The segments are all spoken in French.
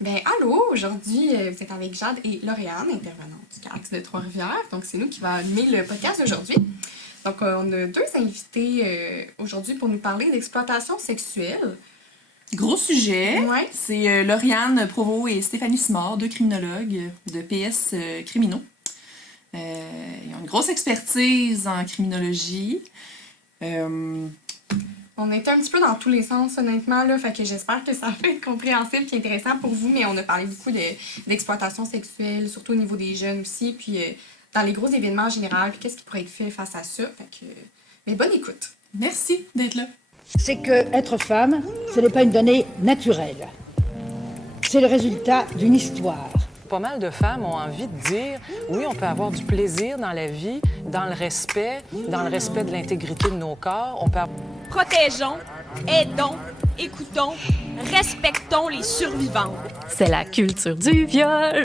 Ben, allô, aujourd'hui, vous êtes avec Jade et Lauriane, intervenantes du CAREX de Trois-Rivières. Donc, c'est nous qui va animer le podcast d'aujourd'hui. Donc, on a deux invités aujourd'hui pour nous parler d'exploitation sexuelle. Gros sujet. Ouais. C'est Lauriane Provost et Stéphanie Simard, deux criminologues de PS Criminaux. Ils ont une grosse expertise en criminologie. On était un petit peu dans tous les sens, honnêtement, là, fait que j'espère que ça va être compréhensible et intéressant pour vous, mais on a parlé beaucoup d'exploitation sexuelle, surtout au niveau des jeunes aussi, puis dans les gros événements en général, puis qu'est-ce qui pourrait être fait face à ça, fait que... Mais bonne écoute! Merci d'être là. C'est que être femme, ce n'est pas une donnée naturelle. C'est le résultat d'une histoire. Pas mal de femmes ont envie de dire oui, on peut avoir du plaisir dans la vie, dans le respect de l'intégrité de nos corps. On peut Protégeons, aidons, écoutons, respectons les survivantes. C'est la culture du viol.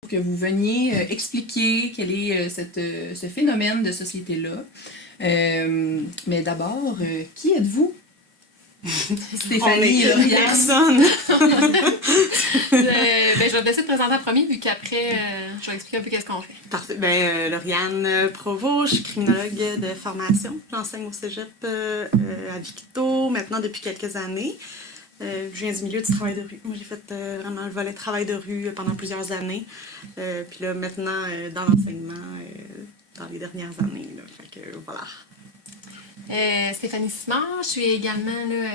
Pour que vous veniez expliquer quel est ce phénomène de société-là. Mais d'abord, qui êtes-vous? Stéphanie, Lauriane. Personne. Je vais vous laisser te présenter en premier, vu qu'après, je vais expliquer un peu qu'est-ce qu'on fait. Parfait. Lauriane Provost, je suis criminologue de formation. J'enseigne au cégep à Victo, maintenant depuis quelques années. Je viens du milieu du travail de rue. Moi, j'ai fait vraiment le volet travail de rue pendant plusieurs années. Puis là, maintenant, dans l'enseignement, dans les dernières années. Là. Fait que voilà. Stéphanie Simard, je suis également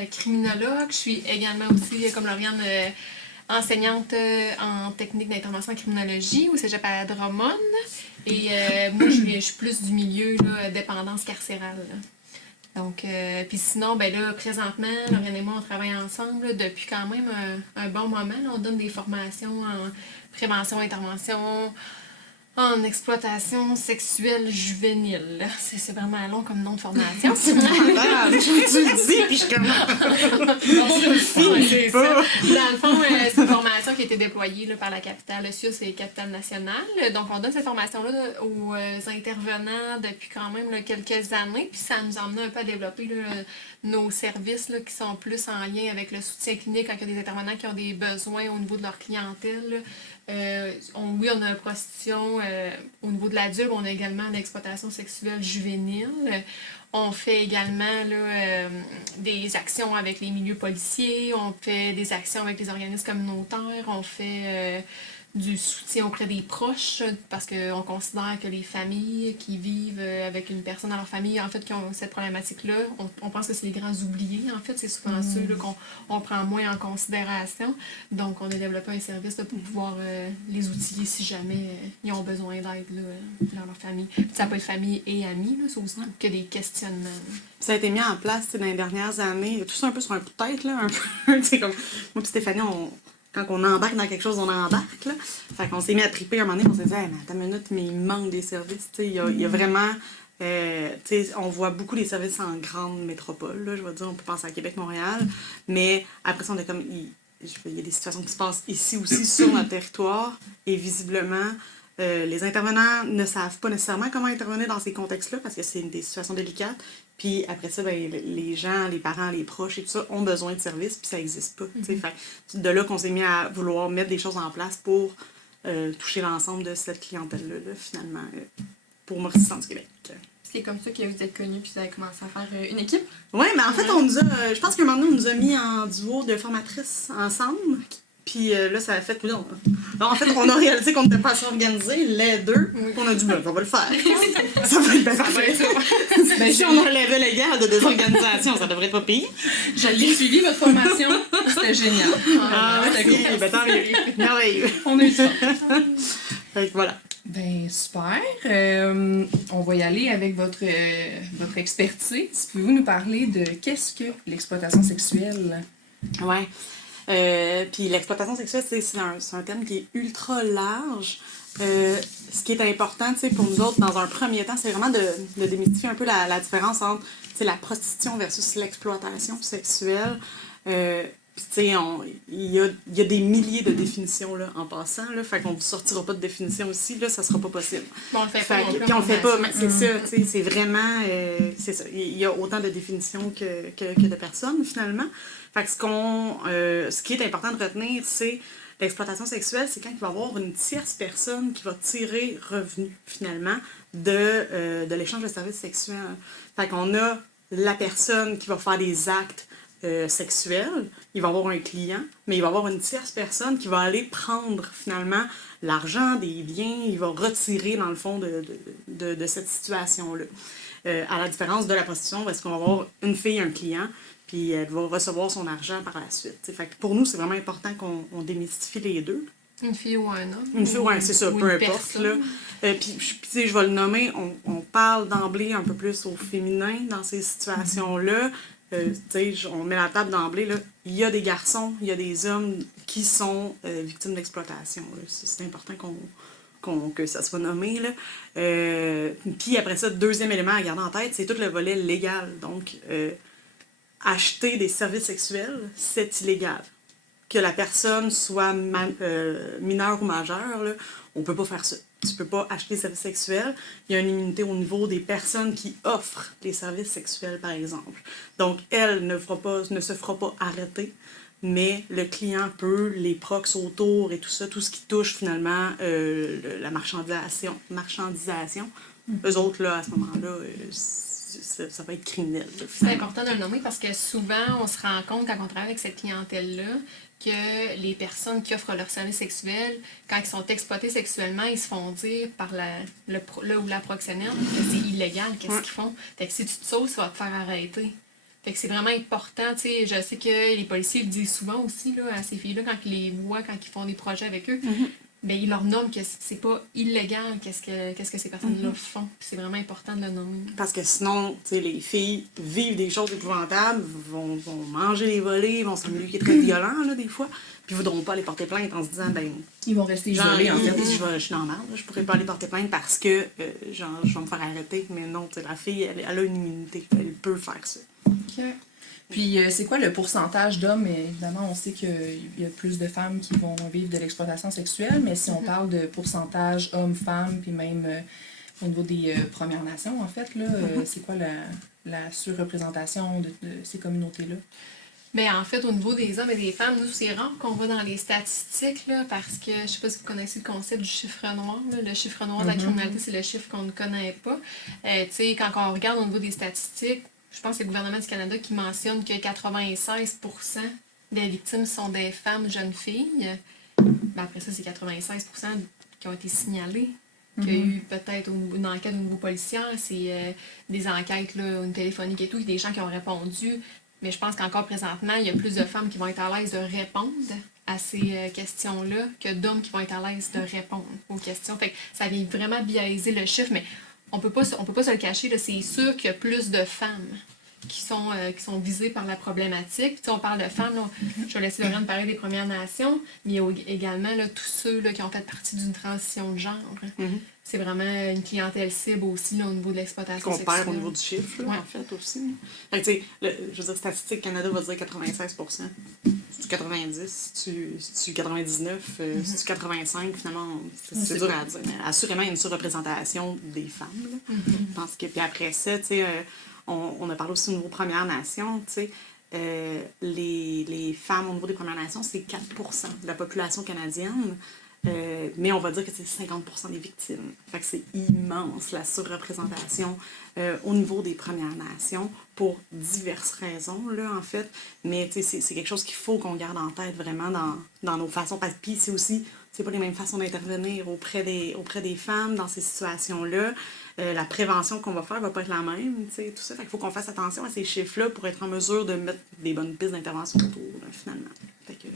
criminologue. Je suis également aussi, comme Lauriane, enseignante en technique d'intervention en criminologie au cégep à Drummond. Et moi, je suis plus du milieu dépendance carcérale. Là. Donc, puis sinon, présentement, Lauriane et moi, on travaille ensemble là, depuis quand même un bon moment. Là. On donne des formations en prévention, intervention, en exploitation sexuelle juvénile. C'est vraiment long comme nom de formation. Tu le dis, puis je commence. C'est ça. Dans le fond, c'est une formation qui a été déployée là, par la capitale. Le CIUS et Capitale Nationale. Donc, on donne cette formation-là aux intervenants depuis quand même là, quelques années. Puis ça nous a amené un peu à développer là, nos services là, qui sont plus en lien avec le soutien clinique quand il y a des intervenants qui ont des besoins au niveau de leur clientèle. Là. On a une prostitution au niveau de l'adulte, on a également une exploitation sexuelle juvénile. On fait également là, des actions avec les milieux policiers, on fait des actions avec les organismes communautaires, on fait du soutien auprès des proches parce qu'on considère que les familles qui vivent avec une personne dans leur famille, en fait, qui ont cette problématique-là, on pense que c'est les grands oubliés, en fait, c'est souvent ceux là, qu'on prend moins en considération. Donc, on a développé un service là, pour pouvoir les outiller si jamais ils ont besoin d'aide là, dans leur famille. Puis, ça peut être famille et amis, là, c'est aussi que des questionnements. Là. Ça a été mis en place dans les dernières années, tout ça un peu sur un coup de tête, là, un peu. Comme moi et Stéphanie, quand on embarque dans quelque chose, on embarque. Là. Fait qu'on s'est mis à triper un moment donné, on s'est dit, hey, mais attends une minute, mais il manque des services. Il y a vraiment. On voit beaucoup des services en grande métropole. Là, je veux dire, on peut penser à Québec, Montréal. Mais après ça, on est comme. Il y a des situations qui se passent ici aussi sur notre territoire. Et visiblement, les intervenants ne savent pas nécessairement comment intervenir dans ces contextes-là parce que c'est des situations délicates. Puis après ça, les gens, les parents, les proches et tout ça ont besoin de services, puis ça n'existe pas. Fait, de là qu'on s'est mis à vouloir mettre des choses en place pour toucher l'ensemble de cette clientèle-là, finalement, pour Mauricie Centre du Québec. C'est comme ça que vous êtes connus puis vous avez commencé à faire une équipe? Oui, mais en fait, on nous a, je pense qu'à un moment donné, on nous a mis en duo de formatrices ensemble. Puis là, ça a fait... Non. En fait, on a réalisé qu'on n'était pas assez organisés, les deux. Oui. On a dit, on va le faire. Ça va être bien parfait. Si on enlevait les gars de désorganisation, ça devrait être pas pire. Je l'ai suivi, votre formation. C'était génial. C'était cool. Ben, tant mieux. Merveilleux. On est ça. Fait que voilà. Ben, super. On va y aller avec votre expertise. Pouvez-vous nous parler de qu'est-ce que l'exploitation sexuelle? Ouais. Puis l'exploitation sexuelle, c'est un terme qui est ultra large. Ce qui est important pour nous autres, dans un premier temps, c'est vraiment de démystifier un peu la différence entre la prostitution versus l'exploitation sexuelle. Puis, tu sais, il y a des milliers de définitions là, en passant. Là, fait qu'on ne vous sortira pas de définition aussi. Là, ça sera pas possible. Bon, on le fait pas. Puis on le fait pas. Mais c'est ça, tu sais, c'est vraiment... c'est ça. Il y a autant de définitions que de personnes, finalement. Fait que ce qui est important de retenir, c'est l'exploitation sexuelle, c'est quand il va y avoir une tierce personne qui va tirer revenu, finalement, de l'échange de services sexuels. Fait qu'on a la personne qui va faire des actes sexuel, il va avoir un client, mais il va avoir une tierce personne qui va aller prendre finalement l'argent, des biens, il va retirer dans le fond de cette situation-là. À la différence de la prostitution, parce qu'on va avoir une fille, un client, puis elle va recevoir son argent par la suite. Fait que pour nous, c'est vraiment important qu'on démystifie les deux. Une fille ou un homme. Une fille, ouais, c'est ça, peu importe. Là. Puis, je vais le nommer, on parle d'emblée un peu plus au féminin dans ces situations-là. On met la table d'emblée, là. Il y a des garçons, il y a des hommes qui sont victimes d'exploitation. C'est important que ça soit nommé. Là. Puis après ça, deuxième élément à garder en tête, c'est tout le volet légal. Donc, acheter des services sexuels, c'est illégal. Que la personne soit mineure ou majeure, là, on peut pas faire ça. Tu peux pas acheter des services sexuels. Il y a une immunité au niveau des personnes qui offrent les services sexuels, par exemple. Donc, elle ne se fera pas arrêter, mais le client peut, les procs autour et tout ça, tout ce qui touche finalement la marchandisation. Eux autres, là, à ce moment-là, ça va être criminel. C'est important de le nommer parce que souvent, on se rend compte quand on travaille avec cette clientèle-là que les personnes qui offrent leurs services sexuels, quand ils sont exploités sexuellement, ils se font dire par le ou la proxénète que c'est illégal, qu'est-ce qu'ils font. Fait que si tu te sauves, ça va te faire arrêter. Fait que c'est vraiment important, tu sais, je sais que les policiers le disent souvent aussi là, à ces filles-là, quand ils les voient, quand ils font des projets avec eux, ben, ils leur nomment que c'est pas illégal, qu'est-ce que ces personnes-là font. Puis c'est vraiment important de le nommer. Parce que sinon, tu sais, les filles vivent des choses épouvantables, vont manger les volets, vont se milieu qui est très violent, là, des fois, puis voudront pas aller porter plainte en se disant, ben... Ils vont rester isolés, en fait. Je suis dans la merde, je pourrais pas aller porter plainte parce que, je vais me faire arrêter. Mais non, tu sais, la fille, elle a une immunité, elle peut faire ça. OK. Puis, c'est quoi le pourcentage d'hommes? Évidemment, on sait qu'il y a plus de femmes qui vont vivre de l'exploitation sexuelle, mais si on parle de pourcentage hommes-femmes, puis même au niveau des Premières Nations, en fait, là, c'est quoi la surreprésentation de ces communautés-là? Mais en fait, au niveau des hommes et des femmes, nous, c'est rare qu'on va dans les statistiques, là, parce que, je sais pas si vous connaissez le concept du chiffre noir. Là. Le chiffre noir de la criminalité, c'est le chiffre qu'on ne connaît pas. Tu sais, quand on regarde au niveau des statistiques, je pense que c'est le gouvernement du Canada qui mentionne que 96% des victimes sont des femmes jeunes filles. Ben après ça, c'est 96% qui ont été signalées. Qu'il y a eu peut-être une enquête au niveau policier, c'est des enquêtes là, une téléphonique et tout, il y a des gens qui ont répondu. Mais je pense qu'encore présentement, il y a plus de femmes qui vont être à l'aise de répondre à ces questions-là que d'hommes qui vont être à l'aise de répondre aux questions. Fait que ça vient vraiment biaiser le chiffre, mais on peut pas se le cacher, là, c'est sûr qu'il y a plus de femmes qui sont visées par la problématique. Puis, on parle de femmes, là, je vais laisser Lorraine parler des Premières Nations, mais il y a également là, tous ceux là, qui ont fait partie d'une transition de genre. C'est vraiment une clientèle cible aussi là, au niveau de l'exploitation Qu'on sexuelle. perd au niveau du chiffre, là, en fait, aussi. Fait que, tu sais, je veux dire, Statistique Canada va dire 96%. C'est-tu 90? C'est-tu 99? C'est-tu 85? Finalement, c'est dur à dire. Mais assurément, il y a une surreprésentation des femmes. Là. Je pense que, puis après ça, tu sais, on a parlé aussi au niveau Premières Nations, tu sais. Les femmes au niveau des Premières Nations, c'est 4% de la population canadienne. Mais on va dire que c'est 50% des victimes. Fait que c'est immense, la surreprésentation au niveau des Premières Nations, pour diverses raisons, là, en fait. Mais, tu sais, c'est quelque chose qu'il faut qu'on garde en tête vraiment dans nos façons. Puis c'est aussi, c'est pas les mêmes façons d'intervenir auprès des femmes dans ces situations-là. La prévention qu'on va faire va pas être la même, tu sais, tout ça. Fait qu'il faut qu'on fasse attention à ces chiffres-là pour être en mesure de mettre des bonnes pistes d'intervention autour, là, finalement. Fait que...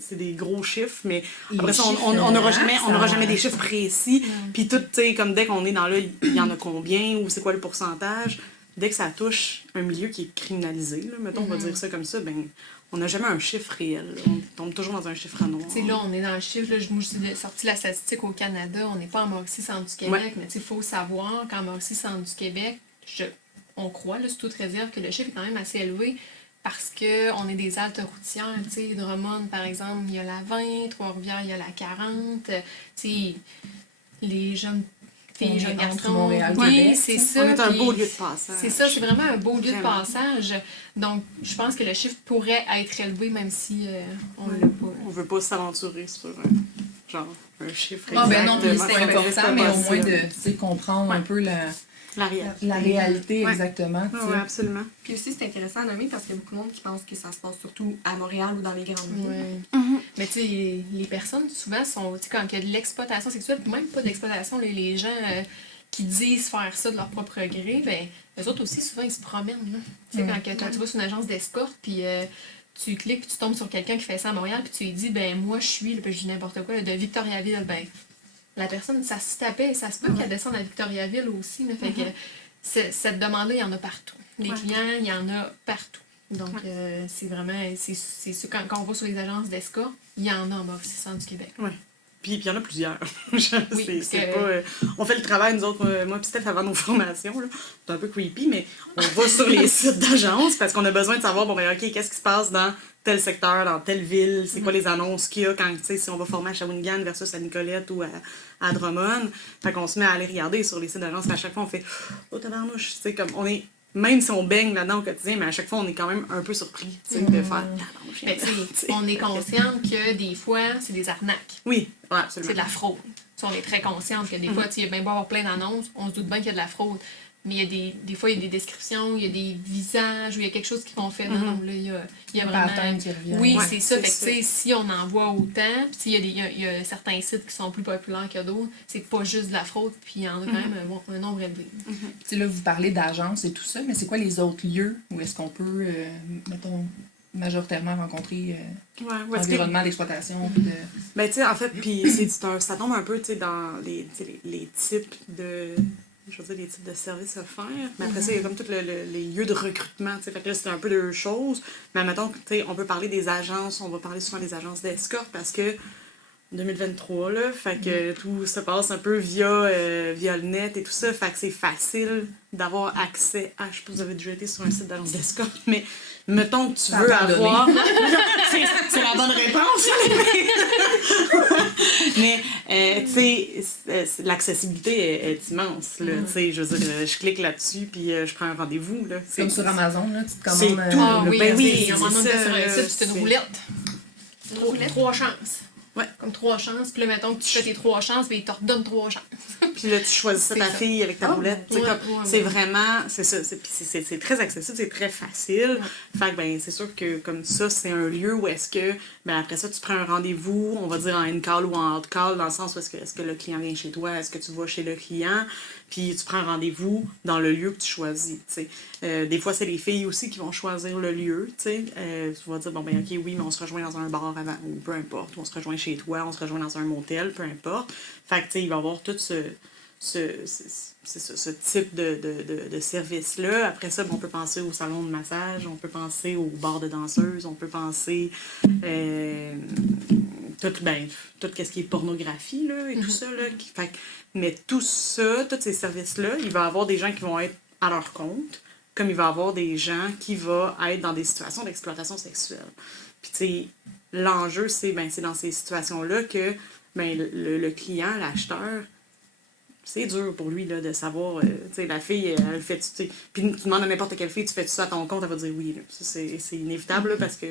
c'est des gros chiffres, mais après ça, on n'aura jamais des chiffres précis. Puis tout, tu sais, comme dès qu'on est dans là, il y en a combien, ou c'est quoi le pourcentage, dès que ça touche un milieu qui est criminalisé, là, mettons, on va dire ça comme ça, ben on n'a jamais un chiffre réel. Là. On tombe toujours dans un chiffre noir. Tu sais, là, on est dans le chiffre. Là, moi, j'ai sorti la statistique au Canada. On n'est pas en Mauricie, centre du Québec, mais tu sais, il faut savoir qu'en Mauricie, centre du Québec, on croit, là, sous toute réserve, que le chiffre est quand même assez élevé. parce qu'on est des haltes routières, tu sais, Drummond, par exemple, il y a la 20, Trois-Rivières, il y a la 40, tu sais, les jeunes filles, On est jeunes entre garçons, Montréal, oui, Québec, c'est tu sais. ça. On est un puis beau lieu de passage. c'est ça, c'est vraiment un beau lieu de Vraiment. passage. Donc, je pense que le chiffre pourrait être élevé, même si on Ouais. l'a pas. On veut pas s'aventurer sur genre un chiffre Ah ben non, puis exactement. c'est important, mais au moins possible. de tu sais, comprendre un peu La réalité. la réalité, Ouais. exactement. tu sais. Oui, absolument. Puis aussi, c'est intéressant à nommer parce qu'il y a beaucoup de monde qui pense que ça se passe surtout à Montréal ou dans les grandes villes. Ouais. Mais tu sais, les personnes, souvent, sont, tu sais, quand il y a de l'exploitation sexuelle, puis même pas de l'exploitation, les gens qui disent faire ça de leur propre gré, ben, eux autres aussi, souvent, ils se promènent, là. Tu sais, quand tu vas sur une agence d'escorte, puis tu cliques, puis tu tombes sur quelqu'un qui fait ça à Montréal, puis tu lui dis, ben, moi, je suis, là, puis je dis n'importe quoi, là, de Victoriaville, ben, la personne, ça se tapait, ça se peut qu'elle descende à Victoriaville aussi, là, fait que cette demande-là, il y en a partout. Les clients, il y en a partout. Donc, c'est vraiment, c'est sûr, quand on va sur les agences d'escorte, il y en a en Mauricie du Québec. Ouais. Puis il y en a plusieurs. Oui, c'est pas, on fait le travail, nous autres, moi et Steph, avant nos formations. Là. C'est un peu creepy, mais on va sur les sites d'agences parce qu'on a besoin de savoir, bon, ben, OK, qu'est-ce qui se passe dans tel secteur, dans telle ville, c'est quoi les annonces qu'il y a quand, tu sais, si on va former à Shawinigan versus à Nicolette ou à Drummond. Fait qu'on se met à aller regarder sur les sites d'agences. À chaque fois, on fait, oh, tabarnouche, tu sais, comme, on est. Même si on baigne là-dedans au quotidien, mais à chaque fois, on est quand même un peu surpris, tu sais, de faire. Mais tu sais, on est consciente que des fois, c'est des arnaques. Oui, ouais, absolument. C'est de la fraude. Tu sais, on est très consciente que des fois, tu sais, il y a bien beau avoir plein d'annonces, on se doute bien qu'il y a de la fraude. Mais il y a des fois, il y a des descriptions, il y a des visages, ou il y a quelque chose qui font fait. Non, là, il y a vraiment. Pattern qui revient. Oui, Ouais, c'est ça. c'est Fait que, ça. tu sais, si on en voit autant, puis il y a certains sites qui sont plus populaires que d'autres, c'est pas juste de la fraude, puis il y en a quand même un nombre élevé. Tu sais, là, vous parlez d'agence et tout ça, mais c'est quoi les autres lieux où est-ce qu'on peut, mettons, majoritairement rencontrer Ouais, où est-ce que- environnement d'exploitation? Puis de... Ben, tu sais, en fait, puis ça tombe un peu, tu sais, dans les types de. Je veux dire, les types de services offerts. Mais après ça, il y a comme tous les lieux de recrutement, tu sais. Fait que là, c'est un peu deux choses. Mais mettons, tu sais, on peut parler des agences, on va parler souvent des agences d'escorte parce que 2023, là, fait que tout se passe un peu via le net et tout ça. Fait que c'est facile d'avoir accès à. Je sais pas si vous avez déjà été sur un site d'agence d'escorte, mais mettons que tu veux Pardonnez. avoir. c'est la bonne réponse. Mais, tu sais, l'accessibilité est immense, là. Tu sais, je veux dire, je clique là-dessus, puis je prends un rendez-vous, là. Comme sur Amazon, là, tu te c'est commandes... tout. Ah oui, Ben oui, il y a un moment c'est donné, ça, sur un site, c'était une c'est- roulette. Trois chances. Ouais. Comme 3 chances. Puis là, mettons que tu fais tes 3 chances, puis ils te redonnent 3 chances. Puis là, tu choisissais ta C'est ça. fille avec ta Ah, roulette. Tu sais, ouais, comme, ouais, c'est ouais. vraiment, c'est ça. C'est très accessible, c'est très facile. Fait que, ben, c'est sûr que comme ça, c'est un lieu où est-ce que, ben, après ça, tu prends un rendez-vous, on va dire en in-call ou en out-call, dans le sens où est-ce que le client vient chez toi, est-ce que tu vas chez le client, puis tu prends un rendez-vous dans le lieu que tu choisis, tu sais. Des fois, c'est les filles aussi qui vont choisir le lieu, tu sais. Tu vas dire, bon, ben, OK, oui, mais on se rejoint dans un bar avant, ou peu importe, ou on se rejoint chez toi, on se rejoint dans un motel, peu importe. Fait que, tu sais, il va y avoir tout ce type de service-là. Après ça, on peut penser au salon de massage, on peut penser au bar de danseuse, on peut penser tout ce qui est pornographie là, et tout ça. Là, mais tout ça, tous ces services-là, il va y avoir des gens qui vont être à leur compte, comme il va y avoir des gens qui vont être dans des situations d'exploitation sexuelle. Puis, tu sais, l'enjeu, c'est dans ces situations-là que le client, l'acheteur, c'est dur pour lui là, de savoir, tu sais, la fille, elle fait, tu sais, puis tu demandes à n'importe quelle fille, tu fais ça à ton compte, elle va dire oui, là. Ça, c'est inévitable, là, parce que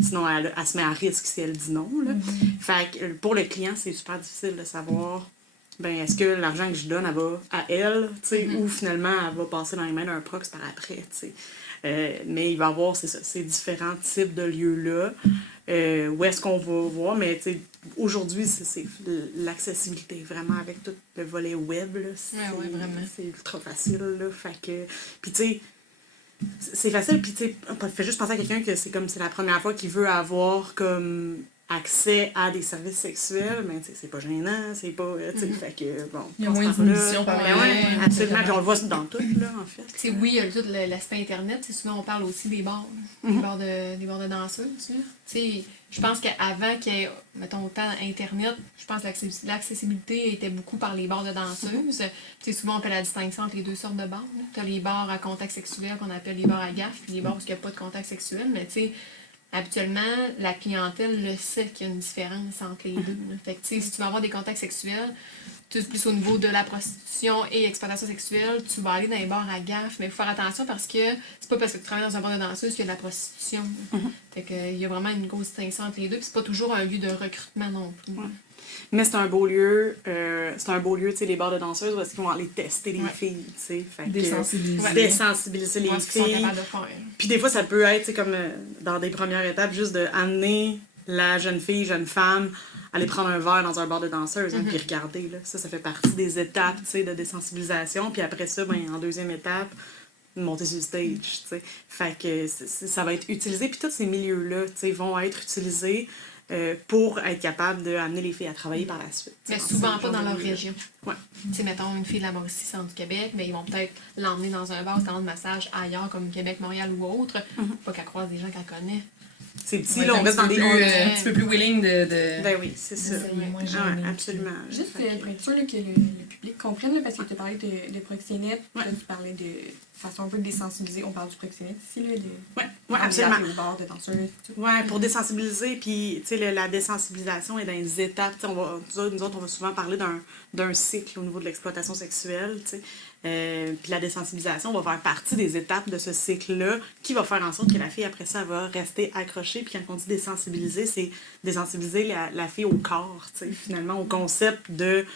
sinon, elle se met à risque si elle dit non, là. Fait que pour le client, c'est super difficile de savoir, est-ce que l'argent que je donne, elle va à elle, tu sais, ou finalement, elle va passer dans les mains d'un prox par après, tu sais. Mais il va y avoir, c'est ça, ces différents types de lieux-là. Où est-ce qu'on va voir, mais tu sais, aujourd'hui, c'est l'accessibilité, vraiment, avec tout le volet web, là, Ouais, vraiment. c'est ultra facile, là, fait que, puis tu sais, c'est facile, puis tu sais, fais juste penser à quelqu'un que c'est comme, c'est la première fois qu'il veut avoir comme accès à des services sexuels, ben, tu sais, c'est pas gênant, c'est pas, tu sais, fait que, bon. Il y a moins d'inhibition par Ben ouais, absolument, puis on le voit dans tout, là, en fait. Tu sais, oui, il y a tout l'aspect Internet. Souvent, on parle aussi des bars, des bars de danseuses. Tu sais, je pense qu'avant qu'il y ait, mettons, autant Internet, je pense que l'accessibilité était beaucoup par les bars de danseuses. Tu sais, souvent, on fait la distinction entre les deux sortes de bars. Tu as les bars à contact sexuel qu'on appelle les bars à gaffe, puis les bars où il n'y a pas de contact sexuel. Mais tu sais, habituellement, la clientèle le sait qu'il y a une différence entre les deux. Là. Fait que, tu sais, si tu vas avoir des contacts sexuels, plus au niveau de la prostitution et exploitation sexuelle, tu vas aller dans les bars à gaffe, mais il faut faire attention parce que c'est pas parce que tu travailles dans un bar de danseuse qu'il y a de la prostitution. Fait que, il y a vraiment une grosse distinction entre les deux, puis c'est pas toujours un lieu de recrutement non plus. Mais c'est un beau lieu, tu sais, les bars de danseuses, où est-ce qu'ils vont aller tester les filles, tu sais. Fait que, désensibiliser les filles. Puis des fois, ça peut être, tu sais, comme dans des premières étapes, juste d'amener la jeune fille, jeune femme, aller prendre un verre dans un bar de danseuses, puis regarder, là. Ça fait partie des étapes, tu sais, de désensibilisation. Puis après ça, ben, en deuxième étape, monter sur le stage, tu sais. Fait que ça va être utilisé. Puis tous ces milieux-là, tu sais, vont être utilisés pour être capable d'amener les filles à travailler par la suite. Mais souvent pas dans leur région. Ouais. Tu sais, mettons, une fille de la Mauricie, centre du Québec, mais ils vont peut-être l'emmener dans un bar, salon de massage ailleurs, comme Québec, Montréal ou autre, pas qu'elle croise des gens qu'elle connaît. C'est petit, là, on reste dans des... un petit peu plus willing de... Ben oui, c'est ça. moins gêné. Ouais, absolument. Juste pour être sûr là, que le public comprenne, là, parce que tu parlais de proxénète, là, tu parlais de façon un peu désensibilisée. On parle du proxénète ici, là, Ouais, absolument. Au bar de danseurs, tout. Ouais, pour désensibiliser, puis tu sais, la désensibilisation est dans les étapes. Nous autres, on va souvent parler d'un cycle au niveau de l'exploitation sexuelle, tu sais. Puis la désensibilisation va faire partie des étapes de ce cycle-là qui va faire en sorte que la fille, après ça, va rester accrochée. Puis quand on dit désensibiliser, c'est désensibiliser la fille au corps, tu sais, finalement, au concept de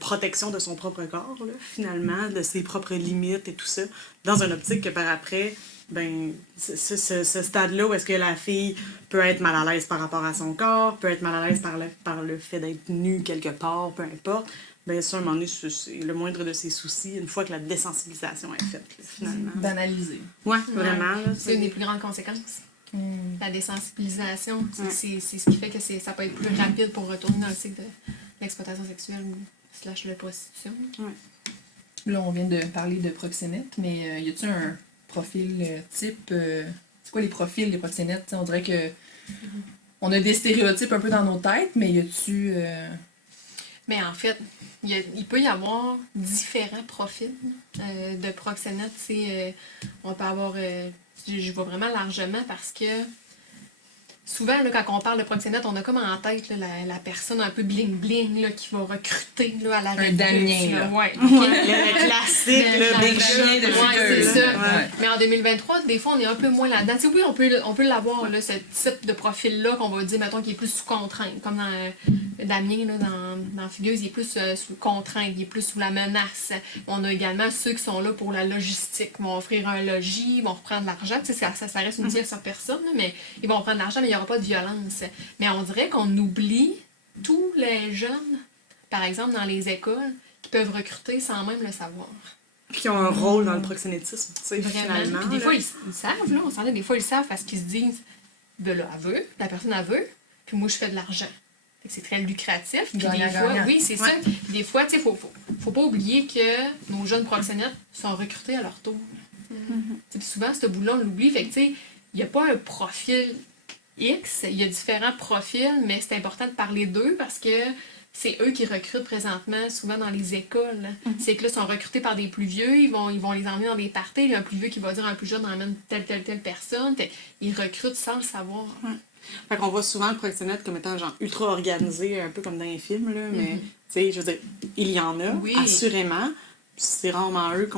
protection de son propre corps, là, finalement, de ses propres limites et tout ça, dans une optique que par après, ben, ce stade-là où est-ce que la fille peut être mal à l'aise par rapport à son corps, peut être mal à l'aise par le fait d'être nue quelque part, peu importe, ben ça, à un moment donné, c'est le moindre de ses soucis, une fois que la désensibilisation est faite, là, finalement. Banaliser. Ouais, vraiment. Là, c'est une des plus grandes conséquences. La désensibilisation, c'est ce qui fait que ça peut être plus rapide pour retourner dans le cycle de l'exploitation sexuelle ou / de prostitution. Ouais. Là, on vient de parler de proxénète, mais y a-t-il un profil type... c'est quoi les profils des proxénètes? T'sais, on dirait que on a des stéréotypes un peu dans nos têtes, mais y a-tu... Mais en fait, il peut y avoir différents profils de proxénètes. On peut avoir... je vois vraiment largement parce que souvent, là, quand on parle de proxénète, on a comme en tête là, la personne un peu bling-bling qui va recruter là, à la un Damien, là. Ouais, le classique, des chiens de c'est figure. ça. Ouais. Mais en 2023, des fois, on est un peu moins là-dedans. Tu sais, oui, on peut l'avoir, là, ce type de profil-là qu'on va dire, mettons, qui est plus sous contrainte. Comme dans Damien, là, dans Fugueuse, il est plus sous contrainte, il est plus sous la menace. On a également ceux qui sont là pour la logistique. Ils vont offrir un logis, ils vont reprendre de l'argent. Tu sais, ça reste une tierce personne, là, mais ils vont prendre de l'argent, mais il n'y aura pas de violence. Mais on dirait qu'on oublie tous les jeunes, par exemple, dans les écoles, qui peuvent recruter sans même le savoir. Qui ont un rôle dans le proxénétisme, tu sais, finalement. Puis des fois, ils savent, là, on s'en est, des fois, ils savent parce qu'ils se disent, ben là, elle veut, la personne, elle veut, puis moi, je fais de l'argent. Fait que c'est très lucratif. Puis des fois, oui, c'est ça. Puis des fois, tu sais, faut pas oublier que nos jeunes proxénètes sont recrutés à leur tour. Puis souvent, ce bout-là, on l'oublie. Fait que, tu sais, il n'y a pas un profil X, il y a différents profils, mais c'est important de parler d'eux parce que c'est eux qui recrutent présentement, souvent dans les écoles. C'est que là, ils sont recrutés par des plus vieux, ils vont les emmener dans des parties. Il y a un plus vieux qui va dire à un plus jeune, emmène telle personne. Ils recrutent sans le savoir. Fait qu'on voit souvent le proxénète comme étant genre ultra organisé, un peu comme dans les films, là, mais tu sais, je veux dire, il y en a, assurément. C'est rarement eux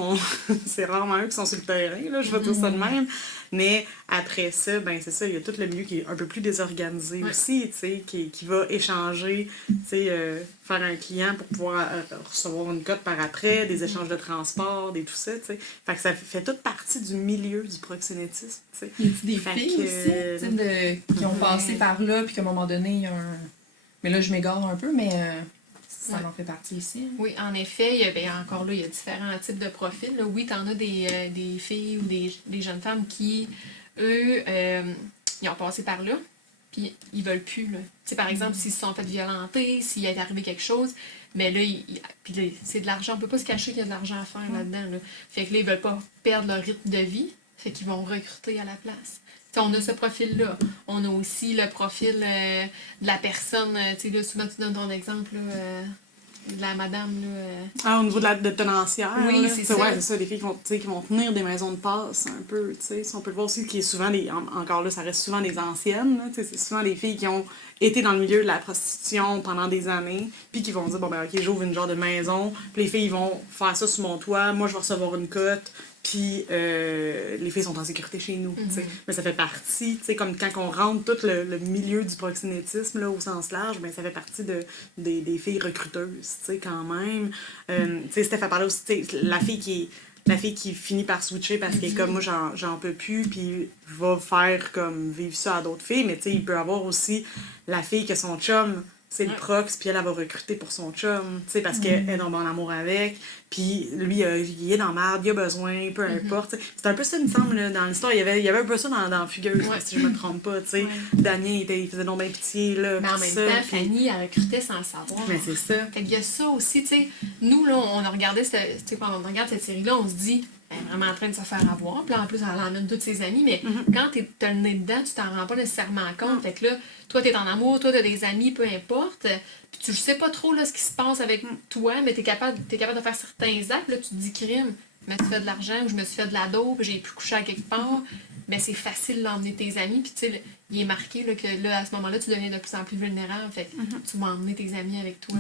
c'est rarement eux qui sont sur le terrain, là, je vais dire ça de même. Mais après ça, ben c'est ça, il y a tout le milieu qui est un peu plus désorganisé aussi, tu sais, qui va échanger, tu sais, faire un client pour pouvoir recevoir une cote par après, des échanges de transport, tout ça, tu sais. Fait que ça fait toute partie du milieu du proxénétisme, tu sais. Y a-t-il des filles aussi, qui ont passé par là, puis qu'à un moment donné, il y a un... Mais là, je m'égare un peu, mais... Ça en fait partie ici. Oui, en effet, encore là, il y a différents types de profils. Là. Oui, tu en as des filles ou des jeunes femmes qui, eux, ils ont passé par là. puis ils veulent plus, là. Tu sais, par exemple, s'ils se sont fait violenter, s'il est arrivé quelque chose, mais là, puis là, c'est de l'argent. On peut pas se cacher qu'il y a de l'argent à faire là-dedans, là. Fait que là, ils veulent pas perdre leur rythme de vie, fait qu'ils vont recruter à la place. T'sais, on a ce profil-là. On a aussi le profil de la personne. Tu sais, là, souvent, tu donnes ton exemple, là, de la madame, là. Au niveau de tenancière. Oui, là, c'est ça. Ouais, c'est ça, les filles qui vont tenir des maisons de passe un peu, tu sais. On peut le voir aussi, qui est souvent encore là, ça reste souvent des anciennes, là, c'est souvent des filles qui ont été dans le milieu de la prostitution pendant des années, puis qui vont dire, bon, ben, OK, j'ouvre une genre de maison, puis les filles, ils vont faire ça sur mon toit, moi, je vais recevoir une cote, puis les filles sont en sécurité chez nous, tu sais. Mais ça fait partie, tu sais, comme quand on rentre tout le milieu du proxénétisme, là, au sens large, ben ça fait partie des filles recruteuses, tu sais, quand même. Tu sais, Steph a parlé aussi, tu sais, la fille qui finit par switcher parce qu'elle est comme, moi, j'en peux plus, puis va faire comme vivre ça à d'autres filles, mais tu sais, il peut y avoir aussi la fille que son chum, c'est le prox, puis elle va recruter pour son chum, tu sais, parce qu'elle est en amour avec, puis lui, il est dans la merde, il a besoin, peu importe. C'est un peu ça, il me semble, là, dans l'histoire. Il y avait un peu ça dans Fugueuse, si je me trompe pas, tu sais. Damien, il faisait donc bien pitié, là, mais en même temps, Fanny, elle recrutait sans le savoir. Mais c'est ça. Fait qu'il y a ça aussi, tu sais. Nous, là, on a regardé, tu sais, quand on regarde cette série-là, on se dit, elle est vraiment en train de se faire avoir. Puis là, en plus, elle emmène toutes ses amis. Mais quand t'as le nez dedans, tu t'en rends pas nécessairement compte. Fait que là, toi, t'es en amour, toi, t'as des amis, peu importe. Puis tu sais pas trop là, ce qui se passe avec toi, mais t'es capable de faire certains actes. Là, tu te dis crime, mais tu fais de l'argent, ou je me suis fait de la dope, j'ai pu coucher à quelque part. Mais c'est facile d'emmener tes amis. Puis tu sais, il est marqué là, que là, à ce moment-là, tu deviens de plus en plus vulnérable. Fait que tu vas emmener tes amis avec toi.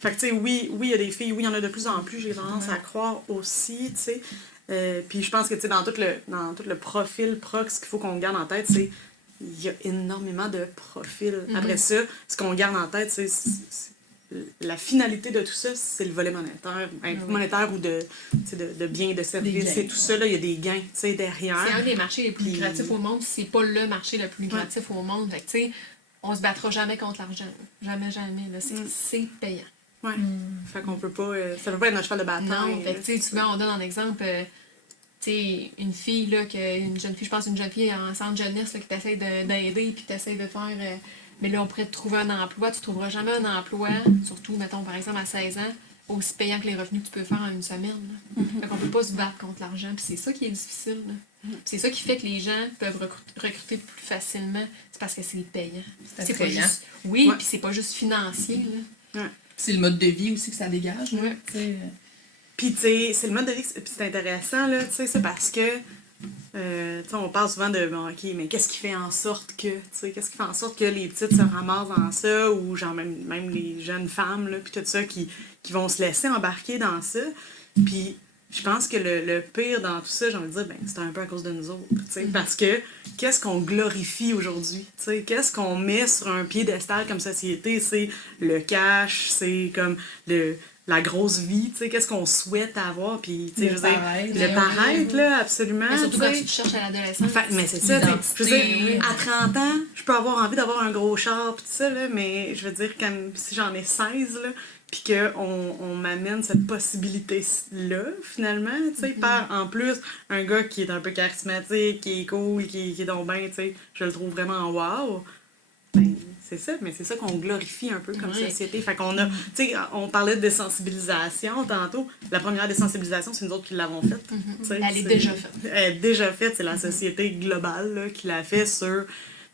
Fait que, tu sais, oui, il y a des filles, oui, il y en a de plus en plus, j'ai tendance à croire aussi, tu sais. Puis je pense que, tu sais, dans tout le profil prox, ce qu'il faut qu'on garde en tête, c'est il y a énormément de profils. Après ça, ce qu'on garde en tête, c'est la finalité de tout ça, c'est le volet monétaire. Monétaire ou de biens, de services, c'est tout ça, là, il y a des gains, tu sais, derrière. C'est un des marchés les plus lucratifs au monde, c'est pas le marché le plus lucratif au monde. Fait que, tu sais, on se battra jamais contre l'argent. Jamais, jamais. Là. C'est payant. Ouais. Fait qu'on peut pas. Ça peut pas être notre cheval de bataille. Non, fait que, tu sais, souvent, on donne un exemple. Tu sais, une fille, là, je pense une jeune fille en centre jeunesse là, qui t'essaie d'aider puis t'essaie de faire. Mais là, on pourrait te trouver un emploi. Tu trouveras jamais un emploi, surtout, mettons, par exemple, à 16 ans, aussi payant que les revenus que tu peux faire en une semaine. Fait qu'on peut pas se battre contre l'argent. Puis c'est ça qui est difficile. C'est ça qui fait que les gens peuvent recruter plus facilement. C'est parce que c'est payant. C'est pas payant. juste. Oui, puis c'est pas juste financier. Là. C'est le mode de vie aussi que ça dégage. Là. Puis, tu sais, c'est le mode de vie, puis c'est intéressant, là, tu sais, c'est parce que, tu sais, on parle souvent de, bon, OK, mais qu'est-ce qui fait en sorte que, tu sais, qu'est-ce qui fait en sorte que les petites se ramassent dans ça, ou genre même les jeunes femmes, là, puis tout ça, qui vont se laisser embarquer dans ça. Puis, je pense que le pire dans tout ça, j'ai envie de dire, ben, c'est un peu à cause de nous autres, tu sais, parce que qu'est-ce qu'on glorifie aujourd'hui, tu sais, qu'est-ce qu'on met sur un piédestal comme société, c'est le cash, c'est comme la grosse vie, tu sais, qu'est-ce qu'on souhaite avoir, puis, tu sais, je veux dire, le paraître, là, absolument, mais surtout quand t'sais. tu te cherches à l'adolescence. Mais c'est ça, je veux dire, à 30 ans, je peux avoir envie d'avoir un gros char, pis tout ça, là, mais je veux dire, si j'en ai 16, là, puis qu'on m'amène cette possibilité-là, finalement, tu sais, par, en plus, un gars qui est un peu charismatique, qui est cool, qui est donc bien, tu sais, je le trouve vraiment wow. Ben, c'est ça, mais c'est ça qu'on glorifie un peu comme société. Fait qu'on a, tu sais, on parlait de désensibilisation tantôt. La première désensibilisation, c'est nous autres qui l'avons faite. Elle est déjà faite. Elle est déjà faite, c'est la société globale là, qui l'a fait sur,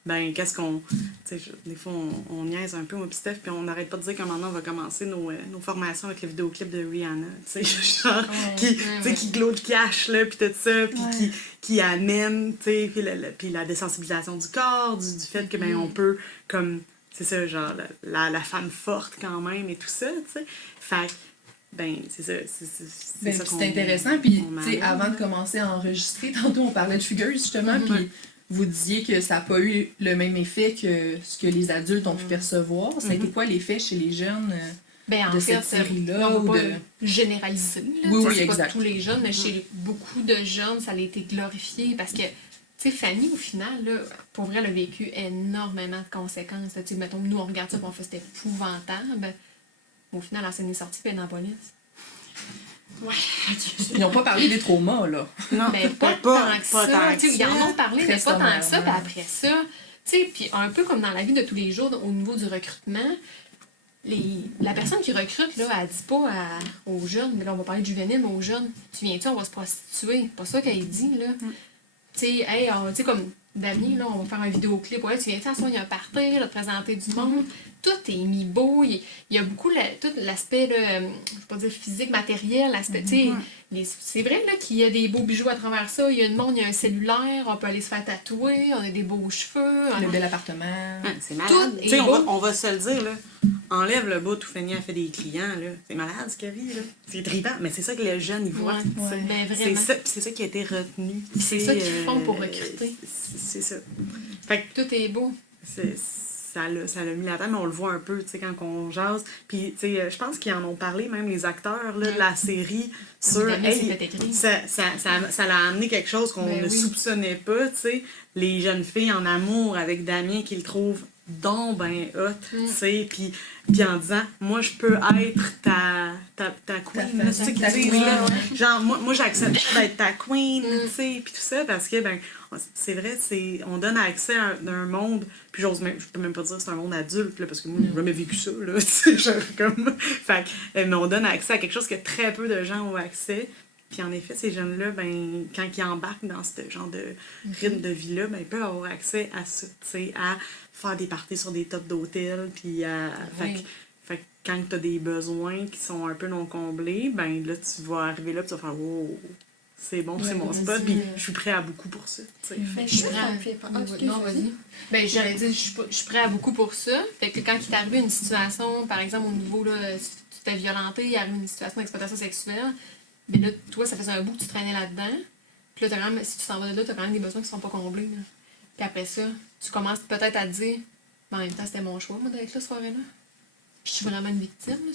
ben, qu'est-ce qu'on... Tu sais, des fois, on niaise un peu, moi pis Steph, puis on n'arrête pas de dire qu'à un moment donné, on va commencer nos formations avec les vidéoclips de Rihanna, tu sais, genre, qui glow de cash, là, puis tout ça, puis qui amène, tu sais, puis la désensibilisation du corps, du fait que, ben, on peut, comme, c'est ça, genre, la femme forte quand même, et tout ça, tu sais. Fait ben, c'est ça. C'est intéressant, puis, tu sais, avant de commencer à enregistrer, tantôt, on parlait de Fugueuse, justement, puis vous disiez que ça n'a pas eu le même effet que ce que les adultes ont pu percevoir. Ça a été quoi l'effet chez les jeunes de cette série-là? On peut pas généraliser. Là, oui, c'est exact. pas tous les jeunes, mais chez beaucoup de jeunes, ça a été glorifié parce que, tu sais, Fanny, au final, là, pour vrai, elle a vécu énormément de conséquences. Tu sais, mettons, nous, on regarde ça et on fait c'était épouvantable. Au final, elle s'en est sortie et elle est dans la police. Ouais. Ils n'ont pas parlé des traumas, là. Non, mais pas tant que ça. Ils en ont parlé, mais pas tant que ça. Puis après ça, Tu sais, puis un peu comme dans la vie de tous les jours, au niveau du recrutement, la personne qui recrute, là, elle dit pas aux jeunes, mais là, on va parler de juvénile, mais aux jeunes, tu viens-tu, on va se prostituer. C'est pas ça qu'elle dit, là. Tu sais, hey, tu sais, comme Damien, là, on va faire un vidéoclip. Ouais, tu viens-tu, à soi, il y a un party, là, de présenter du monde. Tout est mis beau. Il y a beaucoup tout l'aspect, là, je vais pas dire physique, matériel, l'aspect, tu sais, c'est vrai, là, qu'il y a des beaux bijoux à travers ça. Il y a une monde, il y a un cellulaire, on peut aller se faire tatouer, on a des beaux cheveux. Le bel appartement. C'est malade. Tu sais, on va se le dire, là. Enlève le bout où Fanny a fait des clients, là. C'est malade ce qu'elle vit, là. C'est trippant, mais c'est ça que les jeunes, ils voient. Ben, vraiment. C'est ça qui a été retenu. C'est ça qu'ils font pour recruter. C'est ça. Fait que tout est beau. Ça l'a mis la table, mais on le voit un peu, tu sais, quand on jase. Puis, tu sais, je pense qu'ils en ont parlé, même les acteurs là, de la série, sur... ça l'a amené quelque chose qu'on ne soupçonnait pas, tu sais. Les jeunes filles en amour avec Damien qui le trouvent donc ben hot, tu sais, puis en disant, moi, je peux être ta queen, c'est ça qu'ils disent, là. Genre, moi j'accepte d'être ta queen, tu sais, puis tout ça, parce que, ben, c'est vrai, on donne accès à un monde, puis je peux même pas dire que c'est un monde adulte, là, parce que moi, j'ai jamais vécu ça, là, tu sais, genre, comme... Fait mais on donne accès à quelque chose que très peu de gens ont accès. Puis en effet, ces jeunes-là, ben, quand ils embarquent dans ce genre de rythme de vie-là, ben, ils peuvent avoir accès à ça, tu sais, à faire des parties sur des tops d'hôtels, puis à... Fait que quand tu as des besoins qui sont un peu non comblés, ben là, tu vas arriver là, puis tu vas faire « Oh, c'est bon, c'est mon spot, puis je suis prêt à beaucoup pour ça. » Je suis prêt à... Non, vas-y. Ben, j'allais dire, je suis prêt à beaucoup pour ça. Fait que quand il t'est arrivé une situation, par exemple, au niveau, là, tu t'es violenté, il y a arrivé une situation d'exploitation sexuelle, mais là, toi, ça faisait un bout que tu traînais là-dedans. Puis là, si tu t'en vas de là, tu as quand même des besoins qui sont pas comblés. Là. Puis après ça, tu commences peut-être à te dire, mais en même temps, c'était mon choix, moi, d'être là, ce soir-là. Puis je suis vraiment une victime, là,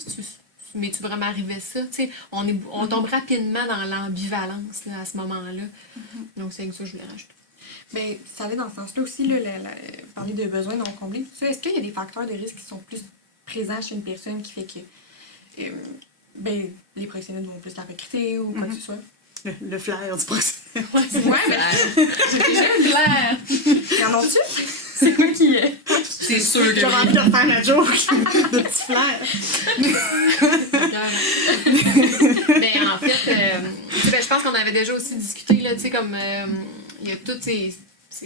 mais tu vraiment arrivé à ça. Tu sais, on tombe rapidement dans l'ambivalence là, à ce moment-là. Donc, c'est avec ça que je voulais rajouter. Bien, ça allait dans ce sens-là aussi, là, parler de besoins non comblés. Est-ce qu'il y a des facteurs de risque qui sont plus présents chez une personne qui fait que ben, les professionnels vont plus la recruter ou quoi que ce soit? Le flair du professionnel. Ouais, mais j'ai déjà le flair. Y en a-tu? C'est quoi qui est? C'est sûr que j'aurais envie de refaire la joke de petit flair. Mais en fait, je pense qu'on avait déjà aussi discuté, là, tu sais, comme il y a toutes ces...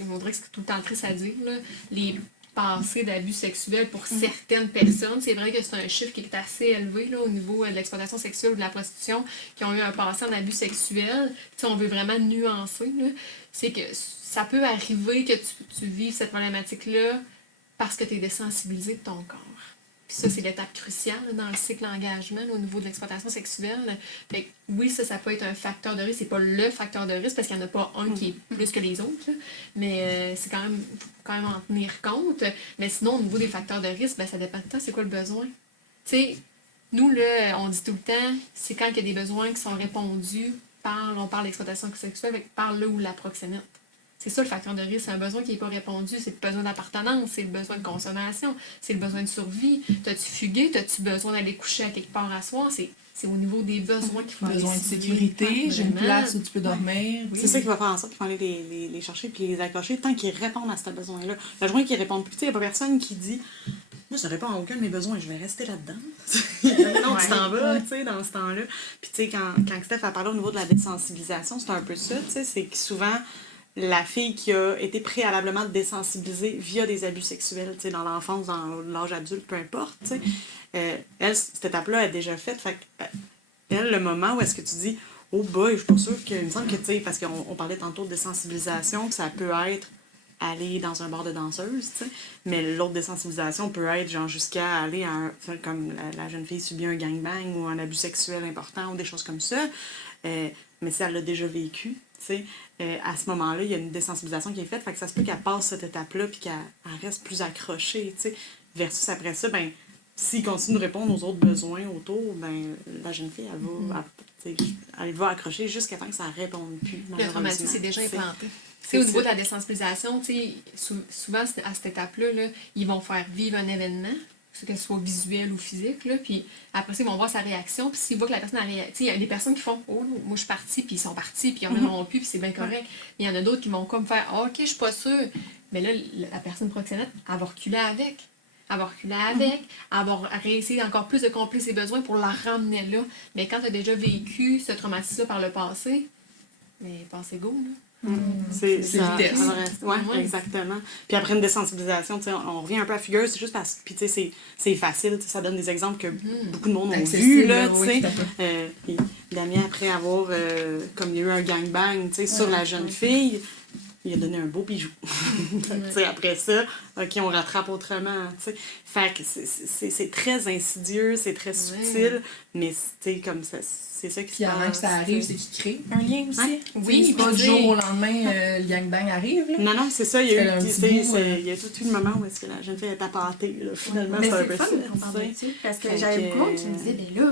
On dirait que c'est tout le temps triste à dire, là, les passés d'abus sexuels pour certaines personnes. C'est vrai que c'est un chiffre qui est assez élevé là, au niveau de l'exploitation sexuelle ou de la prostitution, qui ont eu un passé en abus sexuel. Si on veut vraiment nuancer, c'est que ça peut arriver que tu vives cette problématique-là parce que tu es désensibilisé de ton corps. Puis ça, c'est l'étape cruciale là, dans le cycle d'engagement là, au niveau de l'exploitation sexuelle. Fait que, oui, ça peut être un facteur de risque. C'est pas le facteur de risque parce qu'il n'y en a pas un qui est plus que les autres. Là. Mais c'est faut quand même en tenir compte. Mais sinon, au niveau des facteurs de risque, ben, ça dépend de toi, c'est quoi le besoin. Tu sais, nous, là, on dit tout le temps, c'est quand il y a des besoins qui sont répondus on parle d'exploitation sexuelle, par le ou la proxénète. C'est ça le facteur de risque, c'est un besoin qui n'est pas répondu, c'est le besoin d'appartenance, c'est le besoin de consommation, c'est le besoin de survie. T'as-tu fugué, t'as-tu besoin d'aller coucher à quelque part à soir? C'est au niveau des besoins qu'il faut aller besoin de sécurité, j'ai une place où tu peux dormir. Oui. C'est ça qui va faire en sorte qu'il faut aller les chercher puis les accrocher tant qu'ils répondent à ce besoin-là. La journée qu'ils répondent plus, il n'y a pas personne qui dit « Moi, ça répond à aucun de mes besoins, je vais rester là-dedans. » Non, tu t'en vas, tu sais, dans ce temps-là. Puis tu sais, quand Steph a parlé au niveau de la désensibilisation, c'est un peu ça, tu sais, c'est que souvent... la fille qui a été préalablement désensibilisée via des abus sexuels, tu sais, dans l'enfance, dans l'âge adulte, peu importe, tu sais, elle, cette étape-là est déjà faite. Fait elle, le moment où est-ce que tu dis « Oh boy, je suis pas sûre qu'il me semble que, tu sais, parce qu'on parlait tantôt de désensibilisation, que ça peut être aller dans un bar de danseuse, tu sais, mais l'autre désensibilisation peut être genre jusqu'à aller à comme la jeune fille subit un gangbang ou un abus sexuel important ou des choses comme ça, mais si elle l'a déjà vécu, tu sais, à ce moment-là, il y a une désensibilisation qui est faite, fait que ça se peut qu'elle passe cette étape-là puis qu'elle reste plus accrochée, tu sais, versus après ça, ben, s'il continue de répondre aux autres besoins autour, ben, la jeune fille, elle va accrocher jusqu'à temps que ça ne réponde plus. Le traumatisme, c'est déjà implanté. Au niveau de la désensibilisation, souvent à cette étape-là, ils vont faire vivre un événement, que ce soit visuel ou physique, là, puis après ça, ils vont voir sa réaction, puis s'ils voient que la personne a réagi, il y a des personnes qui font « Oh, moi je suis partie », puis ils sont partis, puis ils en reviendront plus, puis c'est bien correct. Mais il y en a d'autres qui vont comme faire « OK, je suis pas sûre ». mais là, la personne proxénète, elle va reculer avec. Elle va reculer avec, elle va réessayer encore plus de combler ses besoins pour la ramener là. Mais quand tu as déjà vécu ce traumatisme-là par le passé, mais passé go, là. C'est vitesse. Ouais, Ouais. exactement. Puis après une désensibilisation, tu sais, on revient un peu à Fugueuse, c'est juste parce que, puis tu sais, c'est facile, tu sais, ça donne des exemples que beaucoup de monde ont Accessible, vu, là, tu oui, sais. tout à fait. Puis Damien, après avoir, comme il y a eu un gangbang, tu sais, sur la jeune fille, il a donné un beau bijou. Tu sais, après ça, OK, on rattrape autrement, tu sais. Fait que c'est très insidieux, c'est très subtil, mais tu sais, comme ça, c'est ça qui se Puis avant que passe. ça arrive, tu sais. c'est qu'il crée un lien aussi. Ouais. Oui, C'est pas puis du tu jour sais- au lendemain, le gangbang arrive. Là. Non, non, c'est ça. Il y a eu, un tu petit sais, bout, il y a tout eu le moment où est-ce que la jeune fille est appâtée, là. Finalement, Mais c'est un c'est peu le ça. fun qu'on parle tu de sais. ça, parce que Fait j'avais que- beaucoup de monde qui me disait, ben là,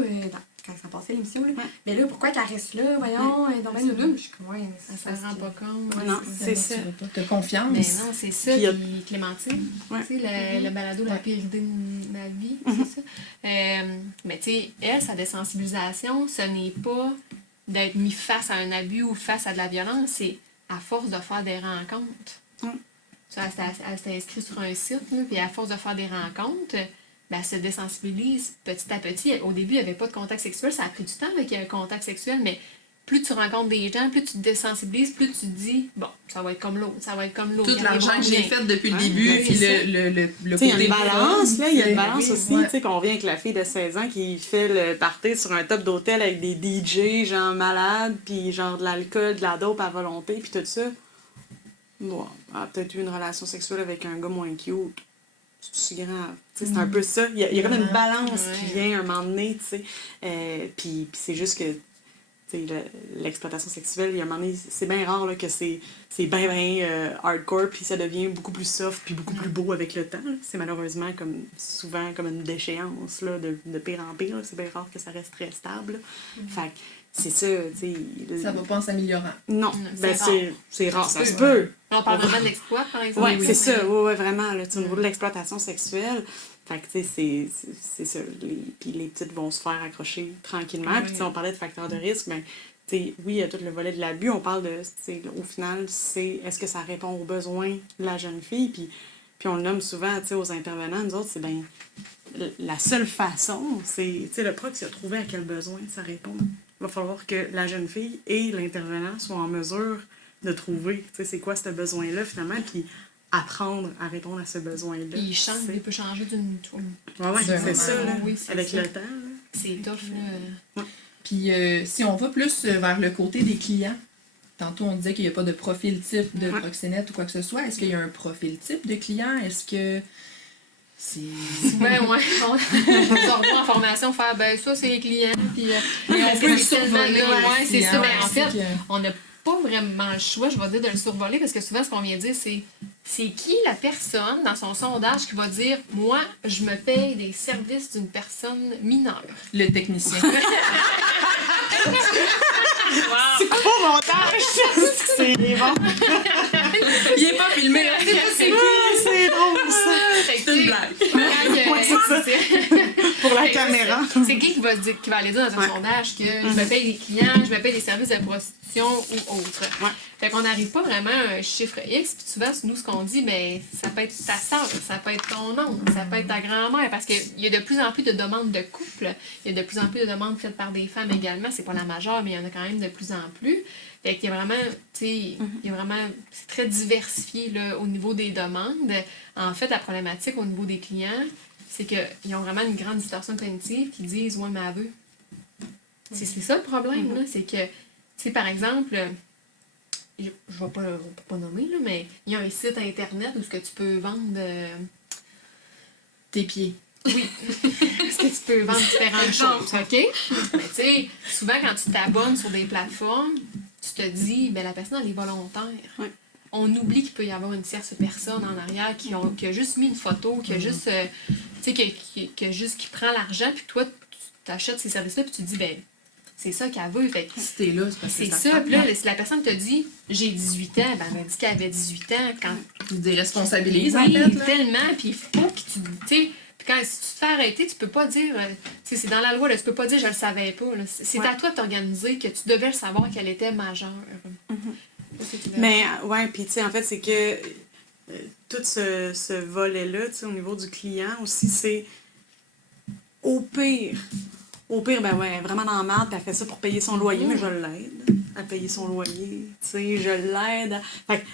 quand ça passait l'émission, là, Ouais. ben là, pourquoi qu'elle reste là, voyons, elle est dans le double. Je suis comme, ouais, Elle c'est s'en rend pas compte. Ouais, non, c'est ça. T'as confiance. Mais non, c'est ça, Puis il y a- puis Clémentine, Ouais. tu sais, le balado La pire idée de ma vie, c'est ça. Mais tu sais, elle, sa désensibilisation, ce n'est pas d'être mis face à un abus ou face à de la violence, c'est à force de faire des rencontres. Ça, elle s'est inscrite sur un site, là, puis à force de faire des rencontres, ben, elle se désensibilise petit à petit. Au début, il n'y avait pas de contact sexuel, ça a pris du temps avec un contact sexuel, mais plus tu rencontres des gens, plus tu te désensibilises, plus tu te dis, bon, ça va être comme l'autre, ça va être comme l'autre. Tout l'argent que j'ai fait depuis le Ouais, début, ouais, puis c'est le Tu sais, il y a côté une balance, là, il y a une fun, balance puis- aussi, ouais. tu sais, qu'on vient avec la fille de 16 ans qui fait le party sur un top d'hôtel avec des DJ, genre malades, puis genre de l'alcool, de la dope à volonté, puis tout ça. Bon, elle a peut-être eu une relation sexuelle avec un gars moins cute. C'est si grave. Tu sais, c'est un peu ça. Il y a comme une balance qui vient un moment donné, tu sais. Puis c'est juste que tu sais, l'exploitation sexuelle, il y a un moment donné, c'est bien rare là, que c'est bien hardcore, puis ça devient beaucoup plus soft, puis beaucoup plus beau avec le temps. Là. C'est malheureusement comme souvent comme une déchéance là, de pire en pire. Là. C'est bien rare que ça reste très stable. Là. Fait que c'est ça, tu sais. Ça va pas en s'améliorant. Non, ben c'est c'est rare. Ça Ça se se peut, peut. On parle vraiment de l'exploit, par exemple. Oui, c'est ça. Ouais, vraiment. Là, tu sais, au niveau de l'exploitation sexuelle, fait que, tu sais, c'est ça. Puis les petites vont se faire accrocher tranquillement. Puis, tu sais, on parlait de facteurs de risque, mais tu sais, oui, il y a tout le volet de l'abus. On parle de, tu sais, au final, c'est est-ce que ça répond aux besoins de la jeune fille? Puis on le nomme souvent, tu sais, aux intervenants, nous autres, c'est bien la seule façon, c'est, tu sais, le prox, il a trouvé à quel besoin ça répond. Il va falloir que la jeune fille et l'intervenant soient en mesure de trouver, tu sais, c'est quoi ce besoin-là, finalement, puis apprendre à répondre à ce besoin-là. Puis il change, il peut changer d'une. Ouais, d'un c'est moment. ça, là, Oui, c'est avec ça. le temps. Là. C'est tough, là. Puis si on va plus vers le côté des clients, tantôt on disait qu'il n'y a pas de profil type de proxénète ou quoi que ce soit. Est-ce qu'il y a un profil type de client? Est-ce que c'est... Ben ouais, on se revoit en formation faire ben ça c'est les clients puis Mais on parce peut que le c'est tellement survoler. gros, ouais, c'est ça. Ben, en c'est fait, on n'a pas vraiment le choix, je vais dire, de le survoler parce que souvent ce qu'on vient dire c'est qui la personne dans son sondage qui va dire moi je me paye des services d'une personne mineure. le technicien. C'est quoi mon montage? C'est bon. Il est pas filmé, là. C'est C'est drôle, ça. C'est une blague. Ouais, c'est ça. Pour la caméra. C'est qui va, qui va aller dire dans un sondage que je me paye des clients, je me paye des services de prostitution ou autre. Ouais. Fait qu'on n'arrive pas vraiment à un chiffre X, puis souvent, nous, ce qu'on dit, ben, ça peut être ta soeur, ça peut être ton oncle, ça peut être ta grand-mère, parce qu'il y a de plus en plus de demandes de couple, il y a de plus en plus de demandes faites par des femmes également, c'est pas la majeure, mais il y en a quand même de plus en plus. Fait qu'il y a vraiment, tu sais, il y a vraiment, c'est très diversifié, là, au niveau des demandes. En fait, la problématique au niveau des clients, c'est qu'ils ont vraiment une grande distorsion cognitive qui disent « ouais, mais elle veut ». C'est ça le problème, là, c'est que, tu sais, par exemple, je vais pas nommer, là, mais il y a un site internet où ce que tu peux vendre Tes pieds. oui. Parce que tu peux vendre différentes choses, OK? Mais tu sais, souvent quand tu t'abonnes sur des plateformes, tu te dis, ben la personne, elle est volontaire. Ouais. On oublie qu'il peut y avoir une tierce personne en arrière qui a juste mis une photo, qui a juste, tu sais, qui prend l'argent, puis toi, tu achètes ces services-là, puis tu te dis, ben c'est ça qu'elle veut. Fait que Si t'es là, c'est parce que c'est ça ça. te Puis là, tente. si la personne te dit, j'ai 18 ans, ben elle a dit qu'elle avait 18 ans quand Tu te déresponsabilises, en oui, fait, là. tellement, puis il faut que tu sais, puis quand si tu te fais arrêter, tu peux pas dire, tu sais, c'est dans la loi, là, tu peux pas dire je le savais pas, là. C'est à toi de t'organiser que tu devais le savoir qu'elle était majeure. Qu'est-ce que tu veux? Mais, ouais, puis tu sais, en fait, c'est que tout ce volet-là, tu sais, au niveau du client aussi, c'est au pire, ben ouais, elle est vraiment dans la merde, puis elle fait ça pour payer son loyer, mais je l'aide à payer son loyer, tu sais, je l'aide. Fait que,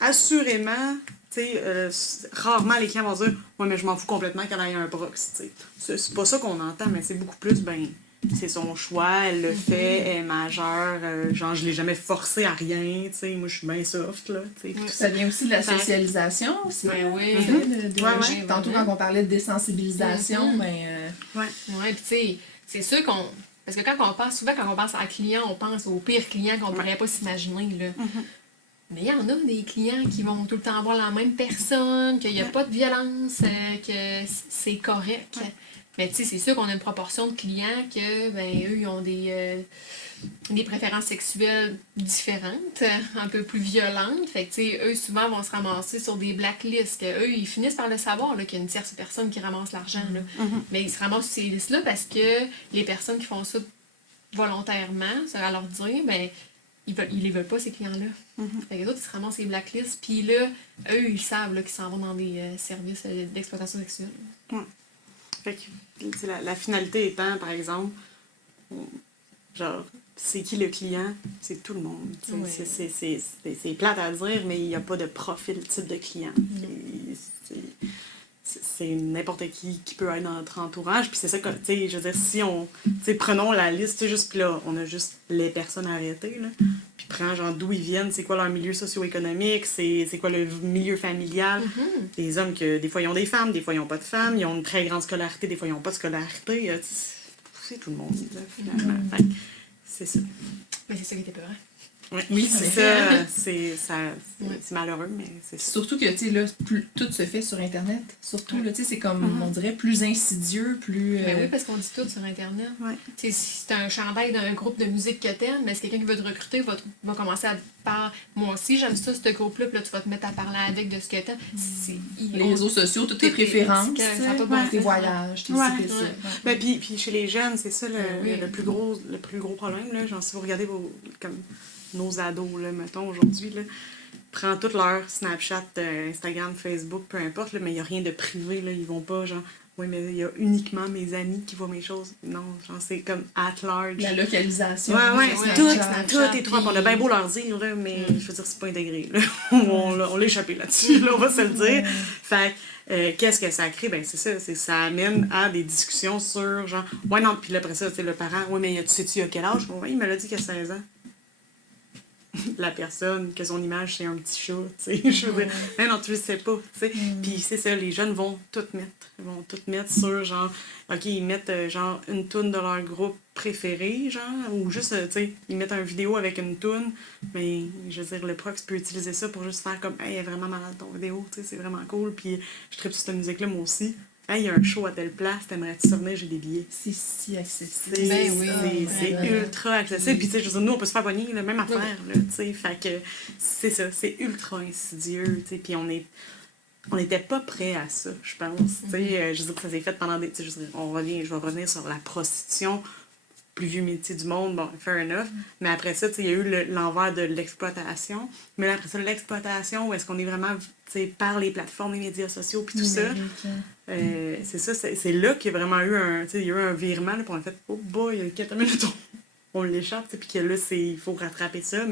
assurément, tu sais, rarement les clients vont dire « Ouais, mais je m'en fous complètement qu'elle ait un prox », tu sais. C'est pas ça qu'on entend, mais c'est beaucoup plus, ben, c'est son choix, elle le fait, elle est majeure, genre, je l'ai jamais forcé à rien, tu sais, moi, je suis bien soft, là, tu sais. Ça vient aussi de la socialisation, aussi. Ben oui. Tantôt, quand on parlait de désensibilisation, Ouais, puis tu sais, c'est sûr qu'on... Parce que quand on pense à client, on pense au pire client qu'on ne pourrait pas s'imaginer, là. Mais il y en a des clients qui vont tout le temps voir la même personne, qu'il n'y a pas de violence, que c'est correct. Mais tu sais, c'est sûr qu'on a une proportion de clients que, ben, eux, ils ont des préférences sexuelles différentes, un peu plus violentes. Fait que, tu sais, eux, souvent, vont se ramasser sur des blacklists. Eux, ils finissent par le savoir, là, qu'il y a une tierce personne qui ramasse l'argent, là. Mais ils se ramassent sur ces listes-là parce que les personnes qui font ça volontairement, ça va leur dire, ben, ils les veulent pas, ces clients-là. Fait que les autres, ils se ramassent ces blacklists. Puis là, eux, ils savent là, qu'ils s'en vont dans des services d'exploitation sexuelle. Fait que, la finalité étant, par exemple, genre, c'est qui le client? C'est tout le monde. C'est plate à dire, mais il n'y a pas de profil type de client. C'est n'importe qui peut être dans notre entourage. Puis c'est ça que, tu sais, je veux dire, si on, tu sais, prenons la liste, tu sais, juste, puis là, on a juste les personnes arrêtées, là. Puis prends, genre, d'où ils viennent, c'est quoi leur milieu socio-économique, c'est quoi le milieu familial. Des hommes que, des fois, ils ont des femmes, des fois, ils n'ont pas de femmes, ils ont une très grande scolarité, des fois, ils n'ont pas de scolarité. C'est tout le monde, là, finalement. Fait que c'est ça. Mais c'est ça qui était peur. Oui, c'est ça. C'est malheureux, mais c'est ça. Surtout que, tu sais, là, tout se fait sur Internet. Surtout, là, tu sais, c'est comme, on dirait, plus insidieux, plus... Ben oui, parce qu'on dit tout sur Internet. Tu sais, si c'est un chandail d'un groupe de musique que t'aimes, mais si quelqu'un qui veut te recruter va commencer à parler. Moi aussi, j'aime ça, ce groupe-là, puis là, tu vas te mettre à parler avec de ce que t'aimes. Les réseaux sociaux, toutes tes préférences, tes voyages, tes ouais. Ben, puis chez les jeunes, c'est ça le plus gros problème, là. Genre, si vous regardez comme nos ados, là, mettons, aujourd'hui, là, prend tout leur Snapchat, Instagram, Facebook, peu importe, là, mais il n'y a rien de privé, là, ils vont pas, genre, oui, mais il y a uniquement mes amis qui voient mes choses. Non, genre, c'est comme at large. La localisation. Tout est trop. On a bien beau leur dire, là, mais je veux dire, c'est pas intégré, là. On l'a échappé là-dessus, là, on va se le dire. Fait qu'est-ce que ça crée? Ben, c'est ça, ça amène à des discussions sur, genre, ouais, non, puis après ça, tu sais, le parent, ouais, mais sais-tu à quel âge? Bon, ouais, il me l'a dit qu'il a 16 ans. La personne, que son image, c'est un petit chat, tu sais, je veux dire, non, tu le sais pas, tu sais. Puis c'est ça, les jeunes vont tout mettre sur, genre, OK, ils mettent, genre, une toune de leur groupe préféré, genre, ou juste, tu sais, ils mettent une vidéo avec une toune, mais, je veux dire, le prox peut utiliser ça pour juste faire comme, hey, elle est vraiment malade ton vidéo, tu sais, c'est vraiment cool, puis je tripe sur cette musique-là, moi aussi. Hey, il y a un show à telle place, t'aimerais-tu venir, j'ai des billets. C'est si accessible. C'est ultra accessible. Puis, tu sais, je veux dire, nous, on peut se faire pogner, la même affaire, là, tu sais. Fait que c'est ça, c'est ultra insidieux, tu sais. Puis, on n'était pas prêts à ça, je pense. Tu sais, je veux dire que ça s'est fait pendant des. Tu sais, je vais revenir sur la prostitution, plus vieux métier du monde, bon, fair enough. Mais après ça, tu sais, il y a eu l'envers de l'exploitation. Mais là, après ça, l'exploitation, où est-ce qu'on est vraiment, tu sais, par les plateformes, les médias sociaux, puis tout ça. C'est ça, c'est là qu'il y a vraiment eu un virement, là, puis on a fait, oh boy, il y a 4 minutes, on l'échappe, puis que là, il faut rattraper ça,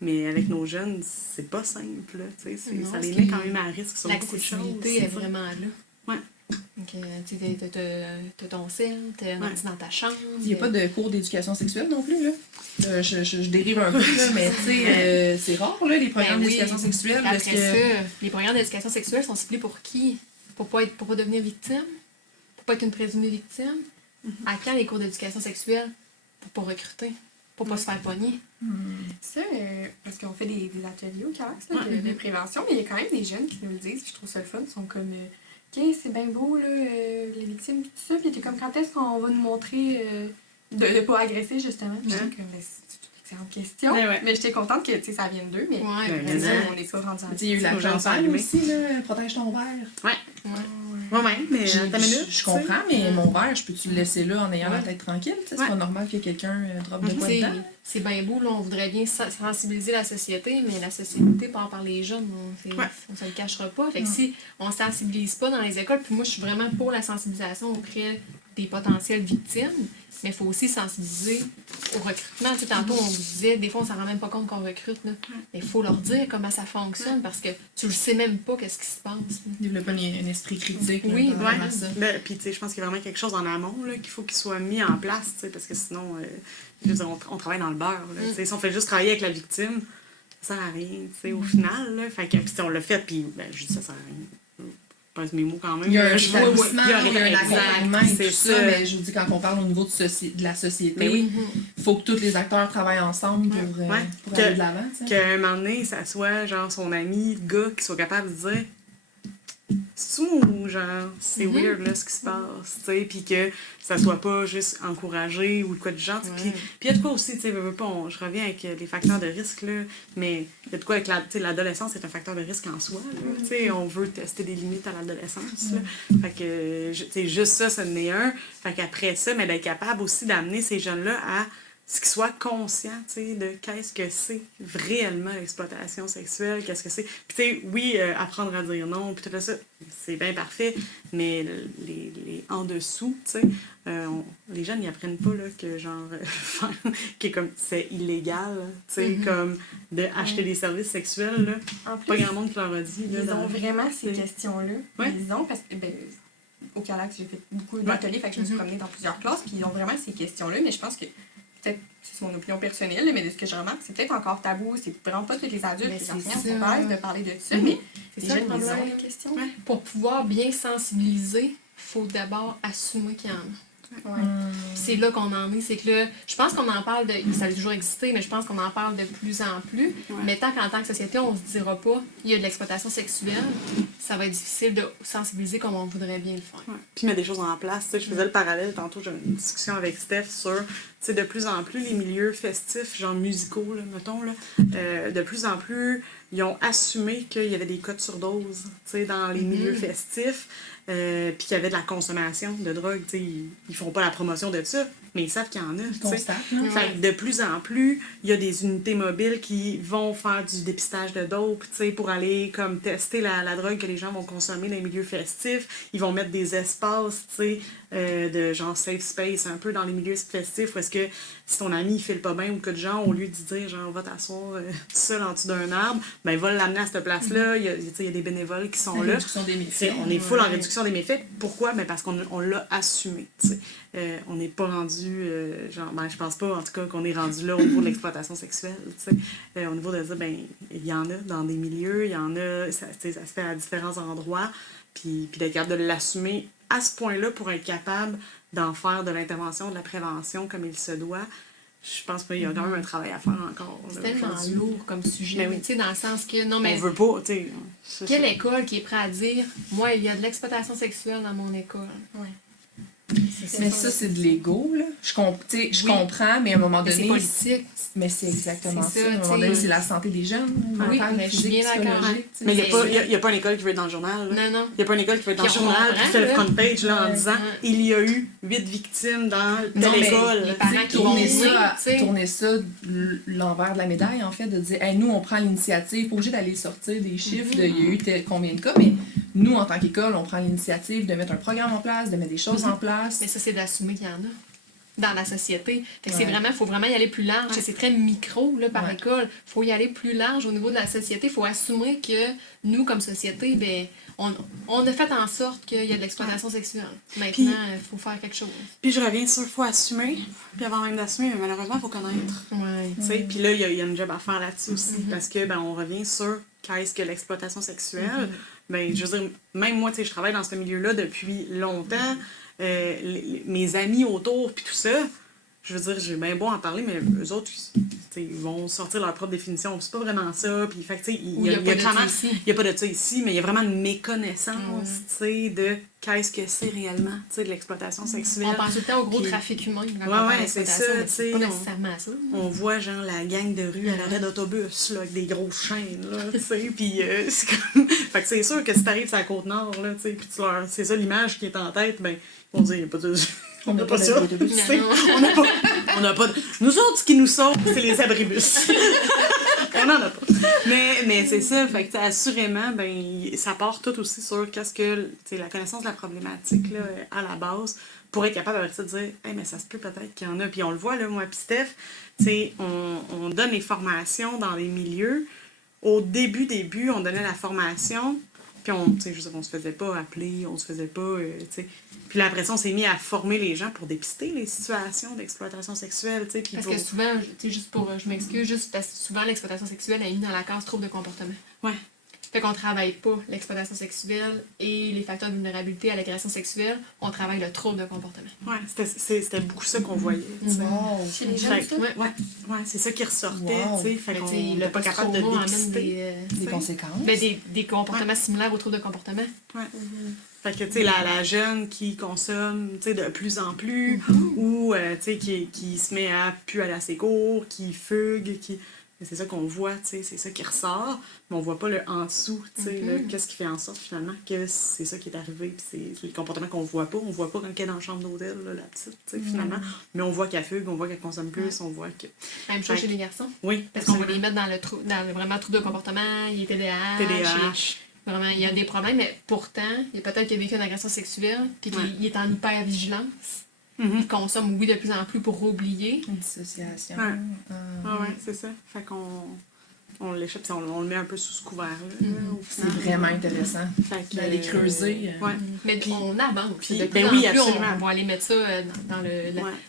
mais avec nos jeunes, c'est pas simple, là, ça les met quand même à risque sur beaucoup de choses. L'accessibilité est vraiment là. Ouais. Donc, tu sais, t'as ton sel, t'as un ordi dans ta chambre. Il n'y a pas de cours d'éducation sexuelle non plus, là. Je dérive un peu, là, mais tu sais, c'est rare, là, les programmes d'éducation sexuelle. Après ça, les programmes d'éducation sexuelle sont ciblés pour qui? Pour pas devenir victime? Pour pas être une présumée victime? À quand les cours d'éducation sexuelle? Pour pas recruter? Pour pas se faire pogner? Ça, parce qu'on fait des ateliers au CARAX de prévention, mais il y a quand même des jeunes qui nous le disent, je trouve ça le fun, ils sont comme OK, c'est bien beau, là, les victimes, puis tout ça, puis t'es comme quand est-ce qu'on va nous montrer de pas agresser, justement? Puis comme, c'est toute en question. Ouais. Mais j'étais contente que ça vienne d'eux, mais Ouais, mais ça, non. on n'est pas rendu à Il y a eu la Nos gens sont campagne allumés. aussi, là, protège ton verre. Ouais, mais ta minute. Je comprends, mais mon verre, je peux-tu le laisser là en ayant la tête tranquille? Tu sais, c'est Ouais. pas normal que quelqu'un drop de quoi T'sais, dedans. c'est bien beau, là, on voudrait bien sensibiliser la société, mais la société part par les jeunes, on se le cachera pas. Fait que si on sensibilise pas dans les écoles, puis moi je suis vraiment pour la sensibilisation auprès des potentielles victimes, mais il faut aussi sensibiliser au recrutement. Tu sais, tantôt on vous disait, des fois on s'en rend même pas compte qu'on recrute, là. Mais il faut leur dire comment ça fonctionne, parce que tu le sais même pas qu'est-ce qui se passe. Là. Développer un esprit critique. là, Oui, par Ouais, rapport à ça. puis tu sais, je pense qu'il y a vraiment quelque chose en amont là, qu'il faut qu'il soit mis en place, tu sais, parce que sinon, je veux dire, on travaille dans le beurre. Là, tu sais, si on fait juste travailler avec la victime, ça sert à rien, tu sais, au final. Là, fait que si on l'a fait, puis ben, je dis ça sert à rien. Je pèse mes mots quand même. Il y a un là. établissement, il y a un exact, accompagnement et c'est tout ça, mais je vous dis, quand on parle au niveau de la société, Mais oui. il faut que tous les acteurs travaillent ensemble pour Ouais. aller de l'avant. tu sais. Qu'à un moment donné, ça soit genre son ami, le gars, qui soit capable de dire c'est tout ou genre c'est weird là ce qui se passe, tu sais, puis que ça soit pas juste encouragé ou quoi de genre. Puis il y a de quoi aussi, tu sais, je reviens avec les facteurs de risque, là, mais il y a de quoi avec l'adolescence, c'est un facteur de risque en soi, là, tu sais, on veut tester des limites à l'adolescence, là. Fait que, tu sais, juste ça, ça en est un. Fait qu'après ça, mais d'être capable aussi d'amener ces jeunes-là à ce qu'ils soient conscients, tu sais, de qu'est-ce que c'est réellement l'exploitation sexuelle, qu'est-ce que c'est. Puis, tu sais, oui, apprendre à dire non, puis tout ça, c'est bien parfait, mais les en dessous, tu sais, les jeunes, ils apprennent pas, là, que genre, que comme, c'est illégal, tu sais, comme, d'acheter des services sexuels, là. En plus, Pas grand monde qui leur a dit, là. ils ont vraiment ces c'est- questions-là. Ouais. Ils ont, parce que, au Calax, j'ai fait beaucoup d'ateliers, fait que je me suis promenée dans plusieurs classes, puis ils ont vraiment ces questions-là, mais je pense que peut-être, c'est mon opinion personnelle, là, mais de ce que je remarque, c'est peut-être encore tabou. C'est vraiment pas tous les adultes, Mais les c'est enseignants ça. sont à l'aise de parler de ça, mais C'est les ça le jeunes, ils problème. ont les questions. Pour pouvoir bien sensibiliser, il faut d'abord assumer qu'il y en a. Ouais. Puis c'est là qu'on en est, c'est que là, je pense qu'on en parle ça a toujours existé, mais je pense qu'on en parle de plus en plus. Mais tant qu'en tant que société, on se dira pas, il y a de l'exploitation sexuelle, ça va être difficile de sensibiliser comme on voudrait bien le faire. Ouais. Puis mettre des choses en place. Tu sais, je faisais le parallèle tantôt, j'ai eu une discussion avec Steph sur, tu sais, de plus en plus les milieux festifs, genre musicaux, là, mettons, là, de plus en plus, ils ont assumé qu'il y avait des cas de surdose, tu sais, dans les milieux festifs, puis qu'il y avait de la consommation de drogue, tu sais, ils font pas la promotion de ça, mais ils savent qu'il y en a, tu sais. Constate, hein. Fait que de plus en plus, il y a des unités mobiles qui vont faire du dépistage de dope, tu sais, pour aller comme tester la drogue que les gens vont consommer dans les milieux festifs. Ils vont mettre des espaces, tu sais, de genre safe space un peu dans les milieux festifs où est-ce que si ton ami il file pas bien ou que de gens, au lieu de dire genre va t'asseoir tout seul en dessous d'un arbre, ben il va l'amener à cette place-là. Il y a, tu sais, il y a des bénévoles qui sont là. Réduction des méfaits. C'est- on est full en réduction des méfaits. Pourquoi? Ben parce qu'on l'a assumé. Tu sais. On n'est pas rendu, genre, ben, je pense pas en tout cas qu'on est rendu là au niveau de l'exploitation sexuelle. Tu sais. Au niveau de dire, ben, il y en a dans des milieux, il y en a, ça, tu sais, ça se fait à différents endroits. Puis d'être capable de l'assumer à ce point-là pour être capable d'en faire de l'intervention, de la prévention comme il se doit. Je pense qu'il y a quand même un travail à faire encore. C'est là, tellement aujourd'hui. lourd comme sujet, Mais oui. tu sais, dans le sens que, non, On mais veut pas, tu sais. c'est quelle ça. école qui est prête à dire, moi, il y a de l'exploitation sexuelle dans mon école? Ouais. Mais ça, c'est de l'ego, là. Je comprends, mais à un moment Mais c'est donné, politique. mais c'est exactement C'est ça. ça, À un moment tu sais. donné, c'est la santé des jeunes, Oui, mentale, mais je suis physique, bien d'accord. psychologique. tu sais. Mais il n'y Mais- a pas une école qui veut être dans le journal. Là. Non, non. Il n'y a pas une école qui va être dans le Puis on journal comprend, qui fait le là. front page là, en Ouais. disant Ouais. il y a eu 8 victimes dans Non, telle mais école. les parents qui Tourner vont ça, tu sais. tourner ça l'envers de la médaille, en fait, de dire hey, nous, on prend l'initiative, pas obligé d'aller sortir des chiffres de il y a eu combien de cas, mais nous, en tant qu'école, on prend l'initiative de mettre un programme en place, de mettre des choses en place. Mais ça, c'est d'assumer qu'il y en a dans la société. Fait que Ouais. faut vraiment y aller plus large. C'est très micro, là, par Ouais. école. Faut y aller plus large au niveau de la société. Faut assumer que nous, comme société, ben, on a fait en sorte qu'il y a de l'exploitation sexuelle. Maintenant, il faut faire quelque chose. Puis je reviens sur il faut assumer. Puis avant même d'assumer, mais malheureusement, il faut connaître. Ouais. Tu sais, puis là, il y a une job à faire là-dessus aussi. Parce que ben, on revient sur qu'est-ce que l'exploitation sexuelle. Ben, je veux dire, même moi, tu sais, je travaille dans ce milieu-là depuis longtemps. Mes amis autour, puis tout ça, je veux dire, j'ai bien beau en parler, mais eux autres, ils vont sortir leur propre définition. C'est pas vraiment ça. Puis, fait que, il y a clairement, il n'y a pas de ça ici, mais il y a vraiment une méconnaissance, de qu'est-ce que c'est réellement, de l'exploitation sexuelle. On pense tout le temps au gros trafic humain. C'est ça, c'est pas nécessairement ça. On voit, genre, la gang de rue à l'arrêt d'autobus, là, avec des grosses chaînes, là, tu sais, puis c'est comme... Fait que c'est sûr que si t'arrives sur la Côte-Nord, là, tu sais, puis c'est ça l'image qui est en tête, ben, ils vont dire, il n'y a pas de... On n'a pas ça. On n'a pas... Nous autres, ce qui nous sauve, c'est les abribus. On n'en a pas. Mais c'est ça, fait que assurément, ben, ça part tout aussi sur qu'est-ce que, la connaissance de la problématique, là, à la base, pour être capable de dire, hey, mais ça se peut peut-être qu'il y en a. Puis on le voit, là, moi, puis Steph, on donne les formations dans les milieux. Au début, on donnait la formation, puis on se faisait pas appeler, on se faisait pas, Puis là, après ça, on s'est mis à former les gens pour dépister les situations d'exploitation sexuelle, tu sais. Parce que souvent, je m'excuse, juste parce que souvent, l'exploitation sexuelle est mise dans la case trouble de comportement. Ouais. Fait qu'on travaille pas l'exploitation sexuelle et les facteurs de vulnérabilité à l'agression sexuelle, on travaille le trouble de comportement. Ouais, c'était beaucoup ça qu'on voyait, tu sais. Chez les jeunes, ça? Ouais, c'est ça qui ressortait, tu sais. Fait qu'on le pas capable de dépister. Des conséquences. Des comportements similaires au trouble de comportement. Ouais. Fait que, tu sais, la jeune qui consomme, tu sais, de plus en plus, ou, tu sais, qui se met à plus aller à ses cours, qui fugue, qui... C'est ça qu'on voit, tu sais, c'est ça qui ressort, mais on voit pas le en dessous, tu sais, qu'est-ce qui fait en sorte, finalement, que c'est ça qui est arrivé, puis c'est les comportements qu'on voit pas quand elle est dans la chambre d'hôtel, là, la petite, tu sais, finalement, mais on voit qu'elle fugue, on voit qu'elle consomme plus, on voit que... Même chose chez les garçons. Oui, parce qu'on va les mettre dans le vraiment trouble de comportement, il est TDAH. Vraiment, il y a des problèmes, mais pourtant, il y a peut-être qu'il a vécu une agression sexuelle, puis qu'il est en hyper-vigilance. Il consomme, oui, de plus en plus pour oublier. Une dissociation. Ouais, c'est ça. Fait qu'on l'échappe, on le met un peu sous ce couvert-là. C'est vraiment intéressant d'aller creuser. Mais puis on avance. Puis, de plus en oui, plus, absolument. on va aller mettre ça dans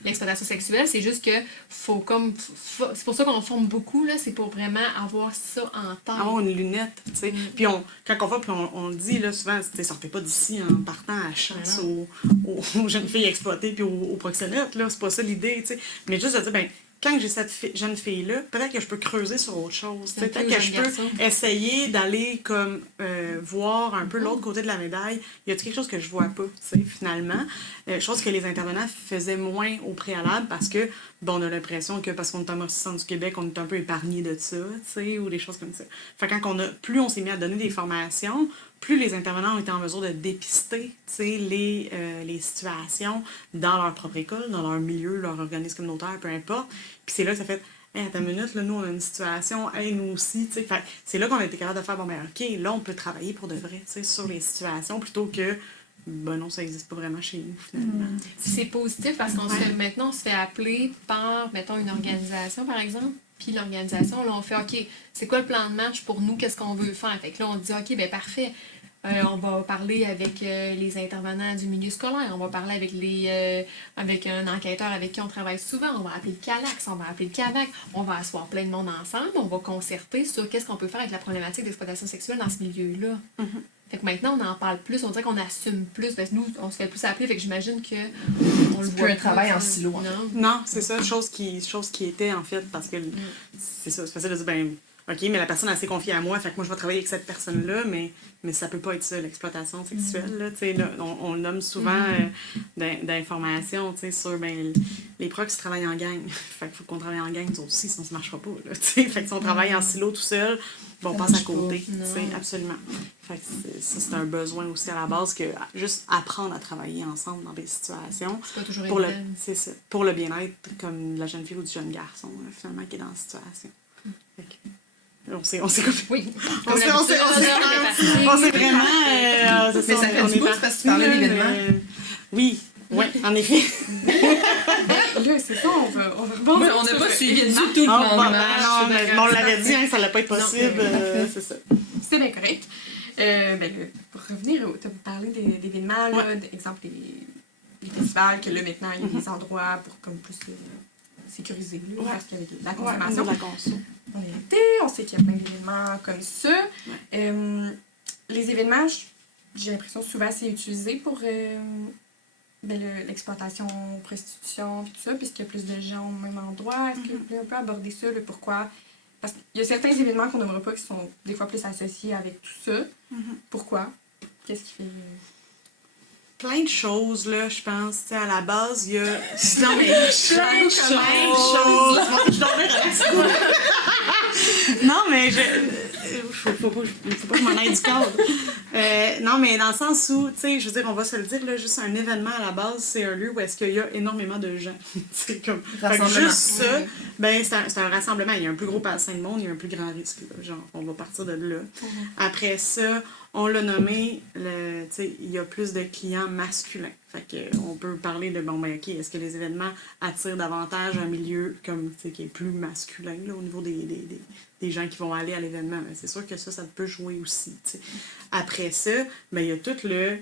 l'exploitation sexuelle. C'est juste que c'est pour ça qu'on forme beaucoup, là, c'est pour vraiment avoir ça en tête. Avoir une lunette, tu sais. Puis quand on va, puis on le dit, là, souvent, sortez pas d'ici en partant à la chasse aux jeunes filles exploitées puis aux proxénètes, là. C'est pas ça l'idée, tu sais. Mais juste de dire, ben, quand j'ai cette jeune fille-là, peut-être que je peux creuser sur autre chose. Peut-être que je peux essayer d'aller comme voir un peu l'autre côté de la médaille. Y a-t-il quelque chose que je vois pas, tu sais, finalement? Chose que les intervenants faisaient moins au préalable parce que, bon, on a l'impression que parce qu'on est en Nord-Centre du Québec, on est un peu épargné de ça, tu sais, ou des choses comme ça. Fait que plus on s'est mis à donner des formations, plus les intervenants ont été en mesure de dépister, tu sais, les situations dans leur propre école, dans leur milieu, leur organisme communautaire, peu importe. Puis c'est là que ça fait, hey, attends une minute, là, nous, on a une situation, hey, nous aussi, tu sais. Fait c'est là qu'on a été capable de faire, bon, ben, OK, là, on peut travailler pour de vrai, tu sais, sur les situations, plutôt que, ben non, ça n'existe pas vraiment chez nous, finalement. C'est positif parce qu'on maintenant, on se fait appeler par, mettons, une organisation, par exemple. Puis l'organisation, là, on fait, OK, c'est quoi le plan de match pour nous? Qu'est-ce qu'on veut faire? Fait que là, on dit, OK, ben parfait. On va parler avec les intervenants du milieu scolaire. On va parler avec un enquêteur avec qui on travaille souvent. On va appeler le CALAX, on va appeler le CAVAC. On va asseoir plein de monde ensemble. On va concerter sur qu'est-ce qu'on peut faire avec la problématique d'exploitation sexuelle dans ce milieu-là. Fait que maintenant, on en parle plus, on dirait qu'on assume plus. Parce que nous, on se fait plus appeler, fait que j'imagine que on le voit plus un travail en silo. Non, c'est ça, chose qui était, en fait, parce que c'est ça, c'est facile de dire, ben, OK, mais la personne, elle s'est confiée à moi, fait que moi, je vais travailler avec cette personne-là, mais ça peut pas être ça, l'exploitation sexuelle, là, tu sais, on le nomme souvent d'informations, tu sais, sur, ben, les procs travaillent en gang, fait qu'il faut qu'on travaille en gang, nous aussi, sinon ça marchera pas, là, tu sais, fait que si on travaille en silo tout seul, bon, on passe à côté, tu sais, absolument. Fait que ça, c'est un besoin aussi à la base, que juste apprendre à travailler ensemble dans des situations. C'est pas toujours pour évident. C'est ça, pour le bien-être, comme de la jeune fille ou du jeune garçon, là, finalement, qui est dans la situation. Fait que, on s'est comme... Oui. On s'est vraiment... Mais ça fait du pouce parce que tu parlais d'événements. Oui, en effet. Là, c'est ça, on va rebondir. On n'a pas suivi du tout le plan de match. Non, mais on l'avait dit, ça n'allait pas être possible. C'est ça. C'est bien correct. Pour revenir, tu as parlé d'événements, exemple des festivals, que là, maintenant, il y a des endroits pour comme plus sécuriser, parce qu'il y avait de la consommation. De la conso. On est été, on sait qu'il y a plein d'événements comme ça. Les événements, j'ai l'impression que souvent c'est utilisé pour l'exploitation, prostitution, puis tout ça, puisqu'il y a plus de gens au même endroit. Est-ce que vous pouvez un peu aborder ça, le pourquoi? Parce qu'il y a certains événements qu'on n'aimerait pas qui sont des fois plus associés avec tout ça. Pourquoi? Qu'est-ce qui fait... Plein de choses, là, je pense. Tu sais, à la base, il y a... Non, mais plein de choses! Je dormais Non, mais faut pas que je m'en aille du cadre. Non, mais dans le sens où, tu sais, je veux dire, on va se le dire, là, juste un événement à la base, c'est un lieu où est-ce qu'il y a énormément de gens. C'est comme... Fait que juste ça, ben, c'est un rassemblement. Il y a un plus gros bassin de monde, il y a un plus grand risque, là. Genre, on va partir de là. Après ça, on l'a nommé, tu sais, il y a plus de clients masculins. Fait que on peut parler de, bon, ben, OK, est-ce que les événements attirent davantage un milieu comme, tu sais, qui est plus masculin, là, au niveau des gens qui vont aller à l'événement? Ben, c'est sûr que ça peut jouer aussi, tu sais. Après ça, ben, il y a tout le...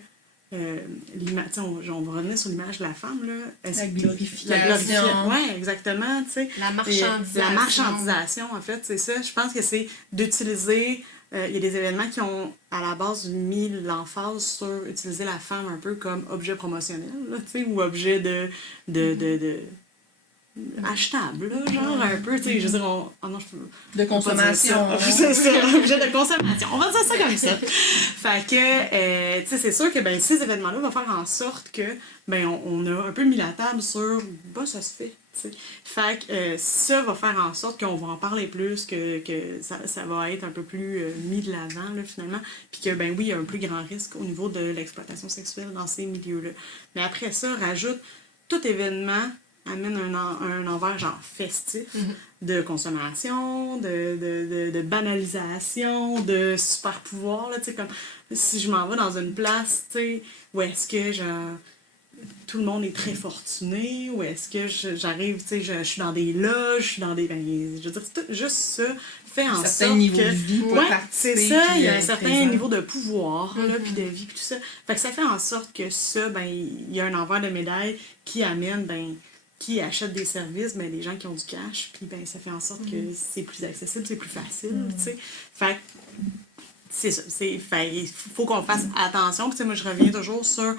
on va revenir sur l'image de la femme, là. La glorification. Oui, exactement, tu sais. La marchandisation. La marchandisation, en fait, c'est ça. Je pense que c'est d'utiliser... Il y a des événements qui ont, à la base, mis l'emphase sur utiliser la femme un peu comme objet promotionnel, là, tu sais, ou objet de achetable, là, genre un peu, tu sais, je veux dire, de consommation. C'est ça, objet de consommation. On va dire ça comme ça. Fait que, tu sais, c'est sûr que ben, ces événements-là vont faire en sorte que, ben, on a un peu mis la table sur, bah, ça se fait. T'sais. Fait que ça va faire en sorte qu'on va en parler plus, que ça va être un peu plus mis de l'avant, là, finalement. Puis que, ben oui, il y a un plus grand risque au niveau de l'exploitation sexuelle dans ces milieux-là. Mais après ça, rajoute tout événement amène un envers genre festif, de consommation, de banalisation, de super pouvoir, là, tu sais, comme si je m'en vais dans une place, tu sais, où est-ce que genre tout le monde est très fortuné, ou est-ce que j'arrive, tu sais, je suis dans des loges, je suis dans des... Ben, je veux dire, tout, juste ça fait en sorte niveau que... de vie pour c'est ça, il y a un certain niveau de pouvoir, là, puis de vie, puis tout ça. Fait que ça fait en sorte que ça, ben, il y a un envers de médaille qui amène, ben, qui achètent des services, ben, des gens qui ont du cash, puis ben, ça fait en sorte que c'est plus accessible, c'est plus facile, tu sais. Fait que c'est ça, il faut qu'on fasse attention, puis moi, je reviens toujours sur...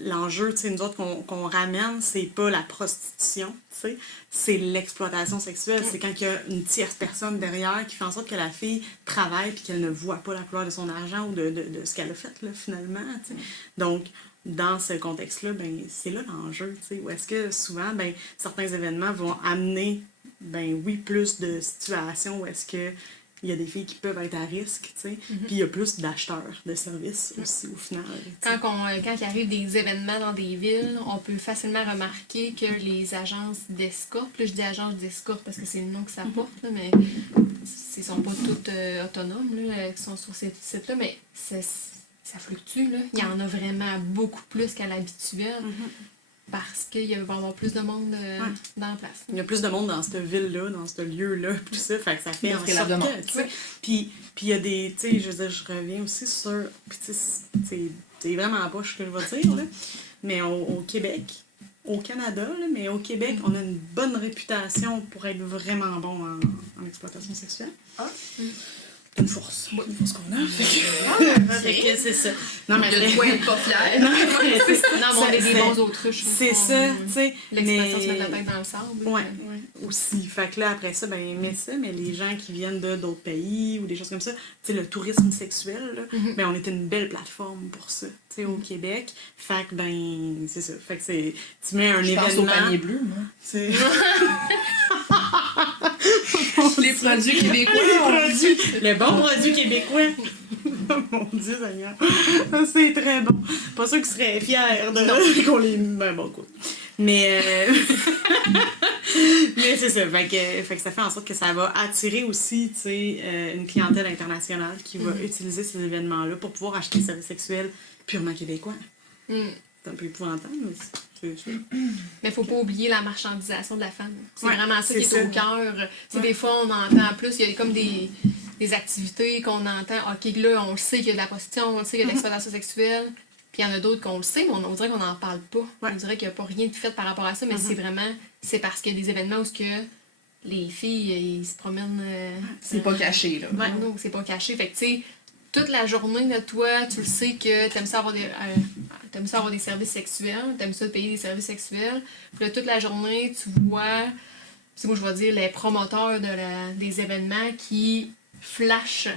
l'enjeu, tu sais, nous autres, qu'on ramène, c'est pas la prostitution, tu sais, c'est l'exploitation sexuelle. C'est quand il y a une tierce personne derrière qui fait en sorte que la fille travaille puis qu'elle ne voit pas la couleur de son argent ou de ce qu'elle a fait, là, finalement, tu sais. Donc, dans ce contexte-là, ben, c'est là l'enjeu, tu sais, où est-ce que souvent, ben, certains événements vont amener, ben oui, plus de situations où est-ce que il y a des filles qui peuvent être à risque, tu sais. Puis il y a plus d'acheteurs de services aussi, au final. Quand il arrive des événements dans des villes, on peut facilement remarquer que les agences d'escorte, là, je dis agences d'escorte parce que c'est le nom que ça porte, là, mais ils sont pas toutes autonomes, là, qui sont sur ces sites-là, mais ça fluctue, là. Il y en a vraiment beaucoup plus qu'à l'habituel. Parce qu'il va y avoir plus de monde dans la place. Il y a plus de monde dans cette ville-là, dans ce lieu-là, tout ça. Fait que ça fait en sorte que, tu sais. Puis il y a des, tu sais, je veux dire, je reviens aussi sur, puis tu sais, c'est vraiment pas ce que je vais dire, là, mais au Québec, au Canada, là, mais au Québec, on a une bonne réputation pour être vraiment bon en exploitation sexuelle. Une force. Une force qu'on a. Fait que c'est ça. Non, mais le point pas fier. Non, mais on est des bons autruches. C'est ça, tu sais. L'expression se met la tête dans le sable. Ouais, aussi. Fait que là, après ça, ben, mais les gens qui viennent d'autres pays ou des choses comme ça, tu sais, le tourisme sexuel, là, ben, on était une belle plateforme pour ça, tu sais, au Québec. Fait que, ben, c'est ça. Fait que tu mets un événement. Je pense au panier bleu, moi. C'est... Les produits québécois. Les bons produits québécois. Mon Dieu Seigneur. C'est très bon. Pas sûr qu'ils seraient fiers de qu'on les... Ben bon, quoi. Mais c'est ça. Fait que ça fait en sorte que ça va attirer aussi, tu sais, une clientèle internationale qui va utiliser ces événements-là pour pouvoir acheter des services sexuels purement québécois. C'est un peu épouvantable, mais c'est sûr. Mais faut pas oublier la marchandisation de la femme. C'est vraiment ça qui est au cœur. Des fois, on entend plus, il y a comme des activités qu'on entend. OK, là, on le sait qu'il y a de la prostitution, on le sait qu'il y a de l'exploitation sexuelle. Puis il y en a d'autres qu'on le sait, mais on dirait qu'on n'en parle pas. On dirait qu'il n'y a pas rien de fait par rapport à ça, mais c'est parce qu'il y a des événements où que les filles, ils se promènent... c'est pas caché, là. Non, c'est pas caché. Fait que, tu sais, toute la journée, là, toi, tu le sais que t'aimes ça avoir des services sexuels, t'aimes ça payer des services sexuels. Puis là, toute la journée, tu vois, c'est moi je vais dire, les promoteurs des événements qui flashent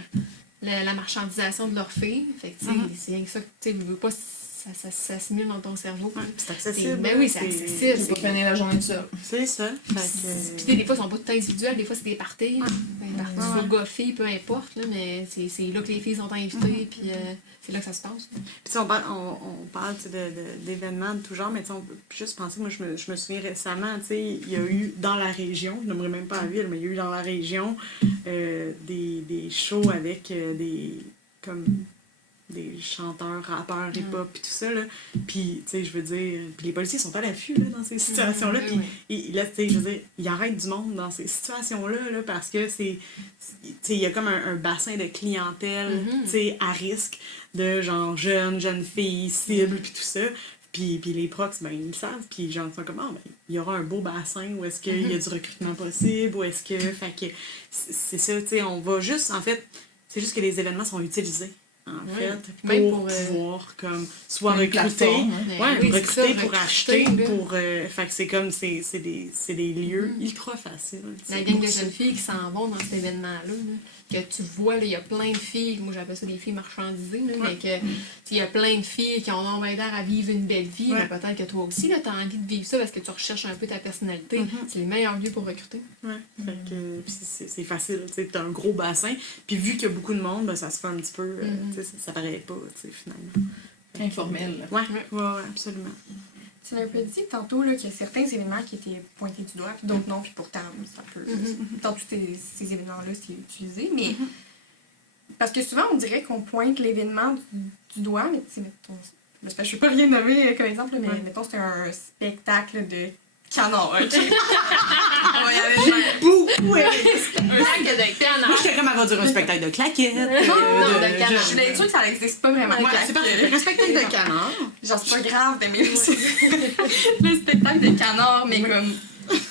la marchandisation de leurs filles. Fait que, tu sais, c'est rien que ça que tu veux pas, ça simule dans ton cerveau. Ouais, puis c'est accessible. Ben oui, c'est accessible. Tu peux finir la journée de ça. C'est ça. Puis des fois, ils sont pas tout individuels, des fois, c'est des parties. Des parties sur gars-filles, peu importe, là, mais c'est là que les filles sont invitées, puis c'est là que ça se passe. Puis on parle d'événements de tout genre, mais on peut juste penser, moi je me souviens récemment, il y a eu dans la région, je n'aimerais même pas la ville, mais il y a eu dans la région des shows avec des chanteurs, rappeurs, hip-hop, puis tout ça, là. Puis, tu sais, je veux dire, puis les policiers sont à l'affût, là, dans ces situations-là. Puis, là, tu sais, je veux dire, ils arrêtent du monde dans ces situations-là, là, parce que tu sais, il y a comme un bassin de clientèle, tu sais, à risque, de genre jeunes filles, cibles, puis tout ça. Puis les procs, ben, ils le savent, puis genre, ils sont comme, il y aura un beau bassin où est-ce qu'il y a du recrutement possible, où est-ce que. Fait que, c'est ça, tu sais, on va juste, en fait, c'est juste que les événements sont utilisés. En fait, pour pouvoir comme soit recruter, recruter pour acheter, pour fait que c'est comme c'est des lieux ultra faciles. La gang de jeunes filles qui s'en vont dans cet événement-là, là, que tu vois, il y a plein de filles, moi j'appelle ça des filles marchandisées, là, mais que il y a plein de filles qui ont envie d'air à vivre une belle vie, mais peut-être que toi aussi, tu as envie de vivre ça parce que tu recherches un peu ta personnalité. C'est les meilleurs lieux pour recruter. Fait que c'est facile, tu as un gros bassin, puis vu qu'il y a beaucoup de monde, ben, ça se fait un petit peu, ça paraît pas, finalement. Informel. Ouais, absolument. Tu l'as un peu dit tantôt qu'il y a certains événements qui étaient pointés du doigt, puis d'autres non, puis pourtant, ça peut. Dans tous ces événements-là, c'est utilisé, mais. Parce que souvent, on dirait qu'on pointe l'événement du doigt, mais tu sais, mettons. Parce que je ne peux pas rien nommer comme exemple, mais mettons, c'était un spectacle de canard, ok? On va y aller. Beaucoup! Spectacle de canard! Moi, j'étais comme, elle va dire un spectacle de claquettes. Non, de canard. Je voulais être sûre que ça n'existe pas vraiment. C'est parfait. Un spectacle de canard. Genre, c'est pas grave d'aimer le spectacle de canard, mais comme,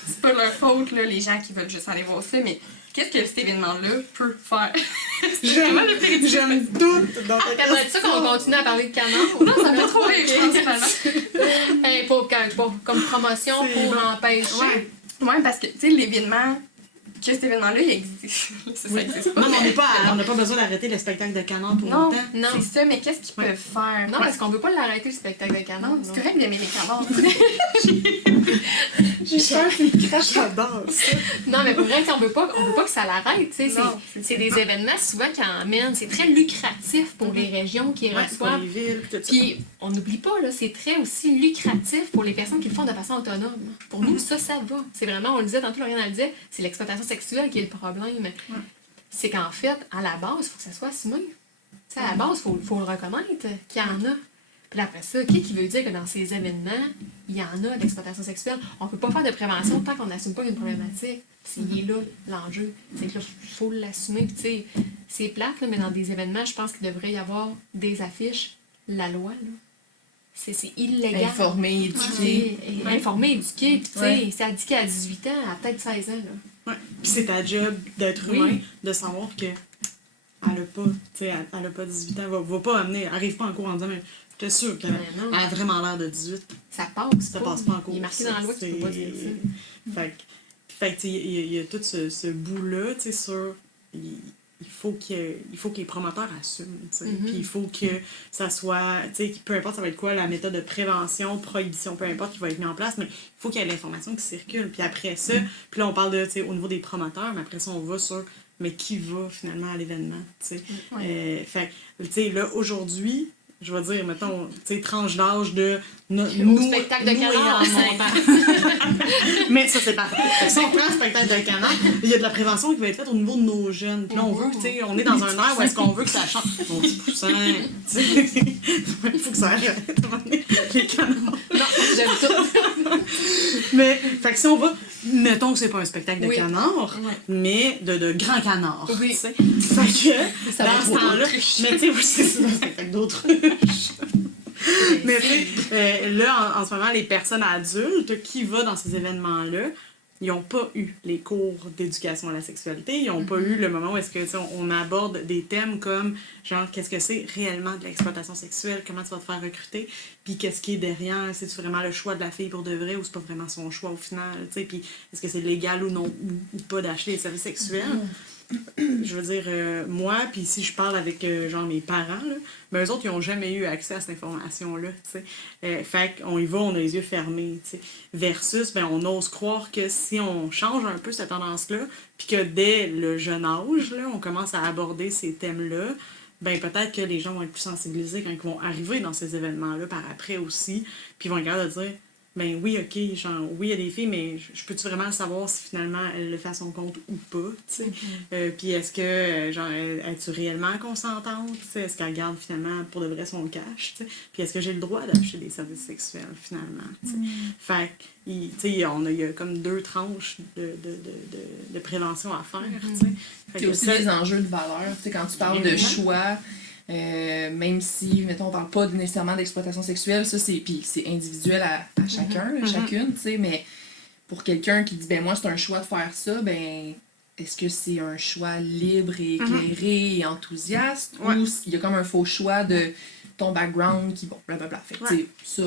c'est pas leur faute, là, les gens qui veulent juste aller voir ça, mais qu'est-ce que cet événement-là peut faire? J'aime tout dans ta T'aimerais ça qu'on continue à parler de canard? Non, ça m'a trop rire, je pense, finalement. Comme promotion pour l'empêcher. Ouais, parce que, tu sais, l'événement, que cet événement-là, il existe. Ça existe pas. Non, on n'a pas besoin d'arrêter le spectacle de canard pour non, longtemps. Non, c'est ça, mais qu'est-ce qu'ils peuvent faire? Non, parce qu'on veut pas l'arrêter, le spectacle de canard. Non, c'est correct d'aimer les canards. J'ai peur qu'il crache la danse. Non, mais pour vrai, on veut pas que ça l'arrête. C'est des événements souvent qui emmènent. C'est très lucratif pour les régions qui reçoivent. Pour les villes, tout ça. Puis, on n'oublie pas, là, c'est très aussi lucratif pour les personnes qui le font de façon autonome. Pour nous, ça va. C'est vraiment, on le disait tantôt, Lauriane le disait, c'est l'exploitation sexuelle qui est le problème. C'est qu'en fait, à la base, il faut que ça soit assumé. T'sais, à la base, il faut le reconnaître qu'il y en a. Puis après ça, qui veut dire que dans ces événements, il y en a d'exploitation sexuelle? On ne peut pas faire de prévention tant qu'on n'assume pas une problématique. C'est là l'enjeu. C'est que là, il faut l'assumer. Puis tu sais, c'est plate, là, mais dans des événements, je pense qu'il devrait y avoir des affiches. La loi, là. C'est illégal. Informer, éduquer. Informer, éduquer. Puis tu sais, c'est indiqué à 18 ans, à peut-être 16 ans. Là. Puis c'est ta job d'être humain, de savoir que elle a pas 18 ans, va pas arrive pas en cours en disant, mais je suis sûre qu'elle a vraiment l'air de 18. Ça passe. Ça passe pas en cours. Il est marqué dans la loi que tu peux pas dire ça. Fait que il y a tout ce bout-là, tu sais, sur. Il faut que les promoteurs assument, tu sais. Puis il faut que ça soit, tu sais, peu importe ça va être quoi, la méthode de prévention, prohibition, peu importe qui va être mis en place, mais il faut qu'il y ait l'information qui circule. Puis après ça, puis là on parle de, tu sais, au niveau des promoteurs, mais après ça on va sur, mais qui va finalement à l'événement, tu sais. Fait tu sais, là aujourd'hui, je vais dire, mettons, tu sais, tranche d'âge de nous spectacle de canard, mais ça, c'est parfait. Si on prend un spectacle de canard, il y a de la prévention qui va être faite au niveau de nos jeunes. Puis là, on veut, tu sais, on est dans un air où est-ce qu'on veut que ça change. Mon petit poussin, tu sais, il faut que ça arrête. Les canards. Non, j'aime tout. Mais, fait que si on va, mettons que c'est pas un spectacle de canard, mais de grands canards. Oui. Tu sais. Fait que, dans ce temps-là, mais tu sais, c'est un spectacle d'autruche. Mais tu sais, là, en ce moment, les personnes adultes qui vont dans ces événements-là, ils n'ont pas eu les cours d'éducation à la sexualité, ils n'ont pas eu le moment où est-ce que on aborde des thèmes comme genre qu'est-ce que c'est réellement de l'exploitation sexuelle, comment tu vas te faire recruter, puis qu'est-ce qui est derrière, c'est-tu vraiment le choix de la fille pour de vrai ou c'est pas vraiment son choix au final, tu sais, puis est-ce que c'est légal ou non ou pas d'acheter des services sexuels. Je veux dire, moi, puis si je parle avec genre mes parents, là, ben eux autres, ils n'ont jamais eu accès à cette information-là, tu sais. Fait qu'on y va, on a les yeux fermés, tu sais. Versus, ben on ose croire que si on change un peu cette tendance-là, puis que dès le jeune âge, là, on commence à aborder ces thèmes-là, ben peut-être que les gens vont être plus sensibilisés quand ils vont arriver dans ces événements-là par après aussi, puis ils vont être capables de dire ben oui, ok, genre, oui, il y a des filles, mais je peux-tu vraiment savoir si finalement elle le fait à son compte ou pas, tu sais? Puis est-ce que, genre, es-tu réellement consentante, tu sais? Est-ce qu'elle garde finalement pour de vrai son cash, tu sais? Puis est-ce que j'ai le droit d'acheter des services sexuels, finalement, tu sais? Fait que, tu sais, il y a comme 2 tranches de prévention à faire, tu sais. Il y a aussi des enjeux de valeur, tu sais, quand tu parles de choix. Même si, mettons, on parle pas nécessairement d'exploitation sexuelle, ça c'est individuel à chacun, chacune, tu sais, mais pour quelqu'un qui dit, ben moi c'est un choix de faire ça, ben est-ce que c'est un choix libre et éclairé et enthousiaste ou il y a comme un faux choix de ton background qui, bon, blablabla. Fait que, tu sais,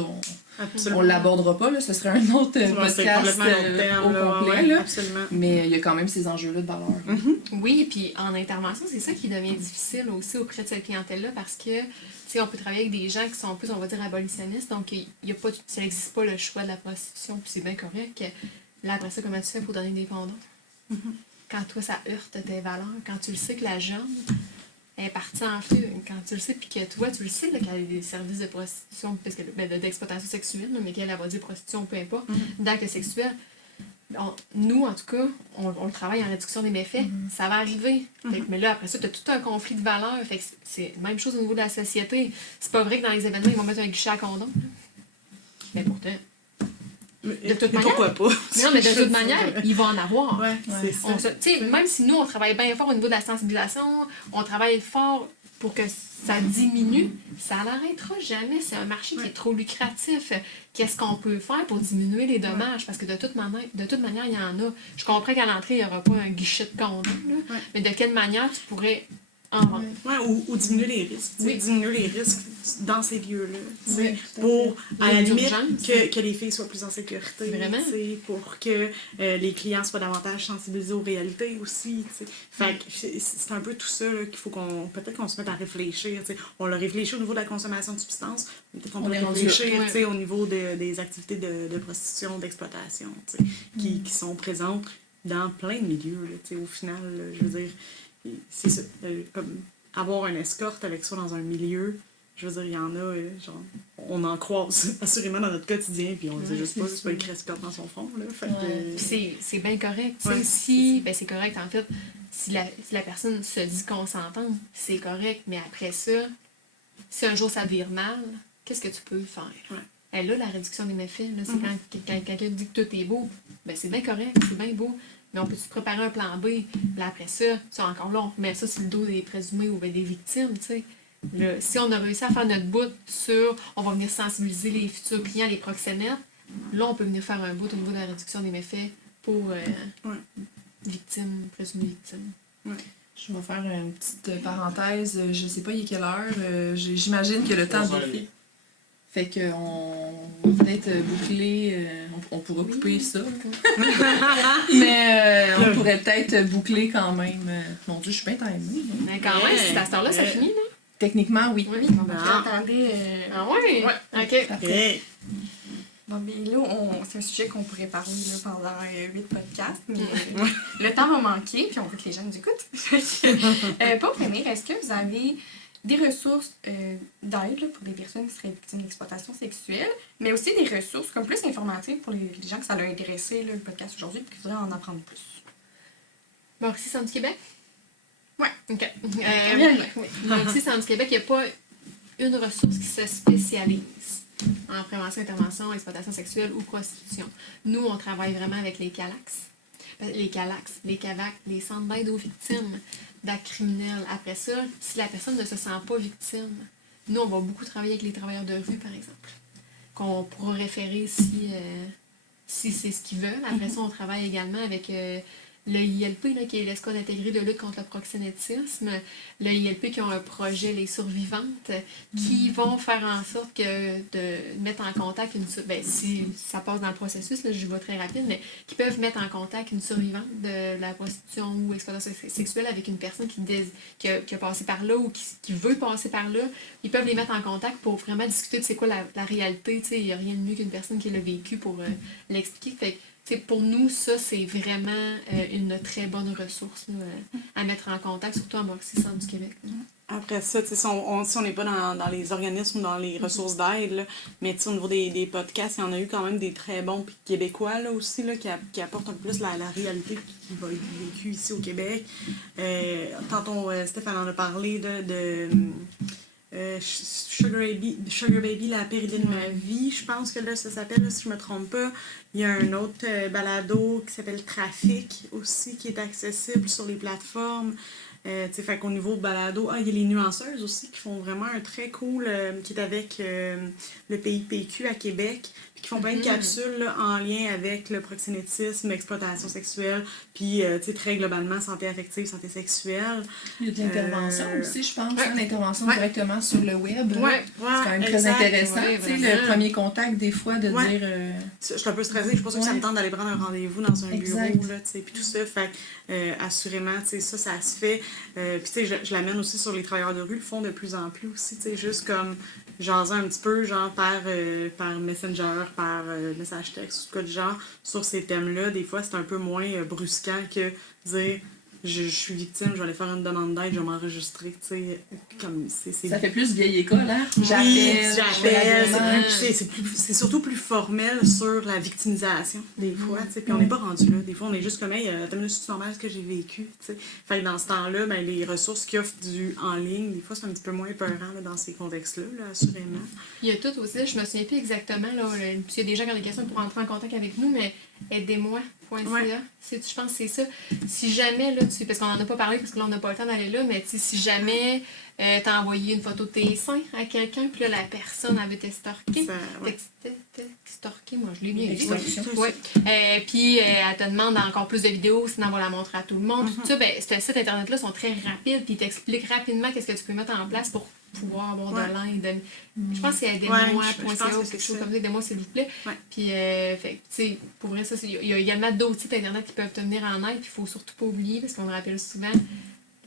ça, on l'abordera pas, là, ce serait un autre podcast au complet, là. Mais il y a quand même ces enjeux-là de valeur. Oui, puis en intervention, c'est ça qui devient difficile aussi auprès de cette clientèle-là parce que, tu sais, on peut travailler avec des gens qui sont plus, on va dire, abolitionnistes, donc il y a pas, ça n'existe pas le choix de la prostitution, puis c'est bien correct. Là, après ça, comment tu fais pour donner des condoms? Quand toi, ça heurte tes valeurs, quand tu le sais que la jeune est partie en feu, quand tu le sais, puis que toi, tu le sais qu'elle a des services de prostitution, parce que, d'exploitation sexuelle, mais qu'elle va dire prostitution, peu importe, d'actes sexuels. Nous, en tout cas, on le travaille en réduction des méfaits, ça va arriver. Mais là, après ça, tu as tout un conflit de valeurs. Fait que c'est la même chose au niveau de la société. C'est pas vrai que dans les événements, ils vont mettre un guichet à condom. Mais pourtant. De toute manière. Pourquoi pas? Mais non, mais de toute manière, ils vont en avoir. Ouais, c'est ça. Même si nous, on travaille bien fort au niveau de la sensibilisation, on travaille fort pour que ça diminue, ça n'arrêtera jamais. C'est un marché qui est trop lucratif. Qu'est-ce qu'on peut faire pour diminuer les dommages? Parce que de toute manière, il y en a. Je comprends qu'à l'entrée, il n'y aura pas un guichet de condom, mais de quelle manière tu pourrais en vendre? Ou diminuer les risques. Diminuer les risques dans ces lieux-là. Pour, à la limite, urgence, que les filles soient plus en sécurité. Vraiment? Pour que les clients soient davantage sensibilisés aux réalités aussi. Fait que c'est un peu tout ça là, qu'il faut peut-être qu'on se mette à réfléchir. On l'a réfléchi au niveau de la consommation de substances. Peut-être qu'on peut réfléchir au niveau des activités de prostitution, d'exploitation, qui sont présentes dans plein de milieux. Là, au final, là, je veux dire, c'est ça. Comme avoir un escorte avec soi dans un milieu, je veux dire, il y en a, genre, on en croise assurément dans notre quotidien, puis on le dit juste pas, c'est pas écrit escorte dans son front. Là, c'est bien correct. C'est correct, en fait, si la personne se dit consentante, c'est correct, mais après ça, si un jour ça vire mal, qu'est-ce que tu peux faire? Et là, la réduction des méfaits, là, c'est quand quelqu'un dit que tout est beau, ben c'est bien correct, c'est bien beau. Mais on peut se préparer un plan B, puis après ça, encore là, on met ça sur le dos des présumés ou des victimes, tu sais. Si on a réussi à faire notre bout sur, on va venir sensibiliser les futurs clients, les proxénètes, là, on peut venir faire un bout au niveau de la réduction des méfaits pour victimes, présumées victimes. Je vais faire une petite parenthèse. Je sais pas il est quelle heure. J'imagine que le temps défile. Fait qu'on va peut-être boucler, on pourra couper ça. Mais on pourrait peut-être boucler quand même. Mon Dieu, je suis bien timée. Mais quand même, si à cette heure-là, ça finit, là? Techniquement, oui. Attendez. Ah ouais? OK. Parfait. Bon, bien là, c'est un sujet qu'on pourrait parler là, pendant 8 podcasts, mais le temps va manquer, puis on veut que les gens nous écoutent. Pour finir, est-ce que vous avez des ressources d'aide pour des personnes qui seraient victimes d'exploitation sexuelle, mais aussi des ressources comme plus informatives pour les gens que ça leur a intéressé, là, le podcast aujourd'hui, et qui voudraient en apprendre plus? Mauricie Centre du Québec? Oui. OK. Mauricie Centre du Québec, il n'y a pas une ressource qui se spécialise en prévention, intervention, exploitation sexuelle ou prostitution. Nous, on travaille vraiment avec les CALAX. Les CAVAC, les centres d'aide aux victimes d'actes criminels. Après ça, si la personne ne se sent pas victime, nous, on va beaucoup travailler avec les travailleurs de rue, par exemple, qu'on pourra référer si si c'est ce qu'ils veulent. Après ça, on travaille également avec le ILP, là, qui est l'Escouade intégrée de lutte contre le proxénétisme. Le ILP qui ont un projet, les survivantes, qui vont faire en sorte que de mettre en contact si ça passe dans le processus, là, je vais très rapide, mais qui peuvent mettre en contact une survivante de la prostitution ou exploitation sexuelle avec une personne qui a passé par là ou qui veut passer par là. Ils peuvent les mettre en contact pour vraiment discuter de c'est quoi la réalité. Il n'y a rien de mieux qu'une personne qui l'a vécu pour l'expliquer. Fait que, pour nous, ça, c'est vraiment une très bonne ressource là, à mettre en contact, surtout en Mauricie-Centre du Québec. Là. Après ça, si on n'est pas dans les organismes ou dans les ressources d'aide, là, mais au niveau des podcasts, il y en a eu quand même des très bons puis québécois là, aussi là, qui apportent un peu plus la réalité qui va être vécue ici au Québec. Tantôt, Stéphane en a parlé de Sugar Baby, la péridée de ma vie, je pense que là, ça s'appelle, là, si je me trompe pas. Il y a un autre balado qui s'appelle Trafic aussi, qui est accessible sur les plateformes. Fait qu'au niveau balado, il y a les nuanceuses aussi qui font vraiment un très cool, qui est avec le PIPQ à Québec, puis qui font plein de capsules là, en lien avec le proxénétisme, l'exploitation sexuelle, puis très globalement santé affective, santé sexuelle. Il y a de l'intervention aussi, je pense, l'intervention directement sur le web. Ouais, c'est quand même très intéressant. Le premier contact, des fois, de dire... Je suis un peu stressée, je suis pas sûre que ça me tente d'aller prendre un rendez-vous dans un bureau, là, puis tout ça. Fait assurément, ça se fait. Puis je l'amène aussi sur les travailleurs de rue, le font de plus en plus aussi, juste comme jaser un petit peu, genre par Messenger, par message texte, ou quoi du genre, sur ces thèmes-là. Des fois, c'est un peu moins brusquant que dire je suis victime, je vais aller faire une demande d'aide, je vais m'enregistrer, tu sais, comme Ça fait plus vieille école, hein? J'appelle. C'est surtout plus formel sur la victimisation, des fois, tu sais, puis on n'est pas rendu là. Des fois, on est juste comme, hey, t'as minute, c'est normal ce que j'ai vécu, tu sais. Fait que dans ce temps-là, ben, les ressources qui offrent en ligne, des fois, c'est un petit peu moins peurant là, dans ces contextes-là, là, assurément. Il y a tout aussi, je me souviens plus exactement, là, il y a des gens qui ont des questions pour entrer en contact avec nous, mais aidez-moi. Ouais. Je pense que c'est ça. Si jamais, là, parce qu'on n'en a pas parlé, parce que là, on n'a pas le temps d'aller là, mais si jamais t'as envoyé une photo de tes seins à quelqu'un, puis là, la personne avait été stalkée. Stalkée, moi, je l'ai bien dit. Puis elle te demande encore plus de vidéos, sinon on va la montrer à tout le monde. Tout ça, ce site internet-là sont très rapides, puis ils t'expliquent rapidement qu'est-ce que tu peux mettre en place pour pouvoir avoir de l'aide. Je pense que c'est aidez-moi.ca ou quelque chose comme ça. Aidez-moi, s'il vous plaît. Puis, pour vrai, ça, il y a également d'autres sites internet qui peuvent te venir en aide. Puis, il faut surtout pas oublier, parce qu'on le rappelle souvent,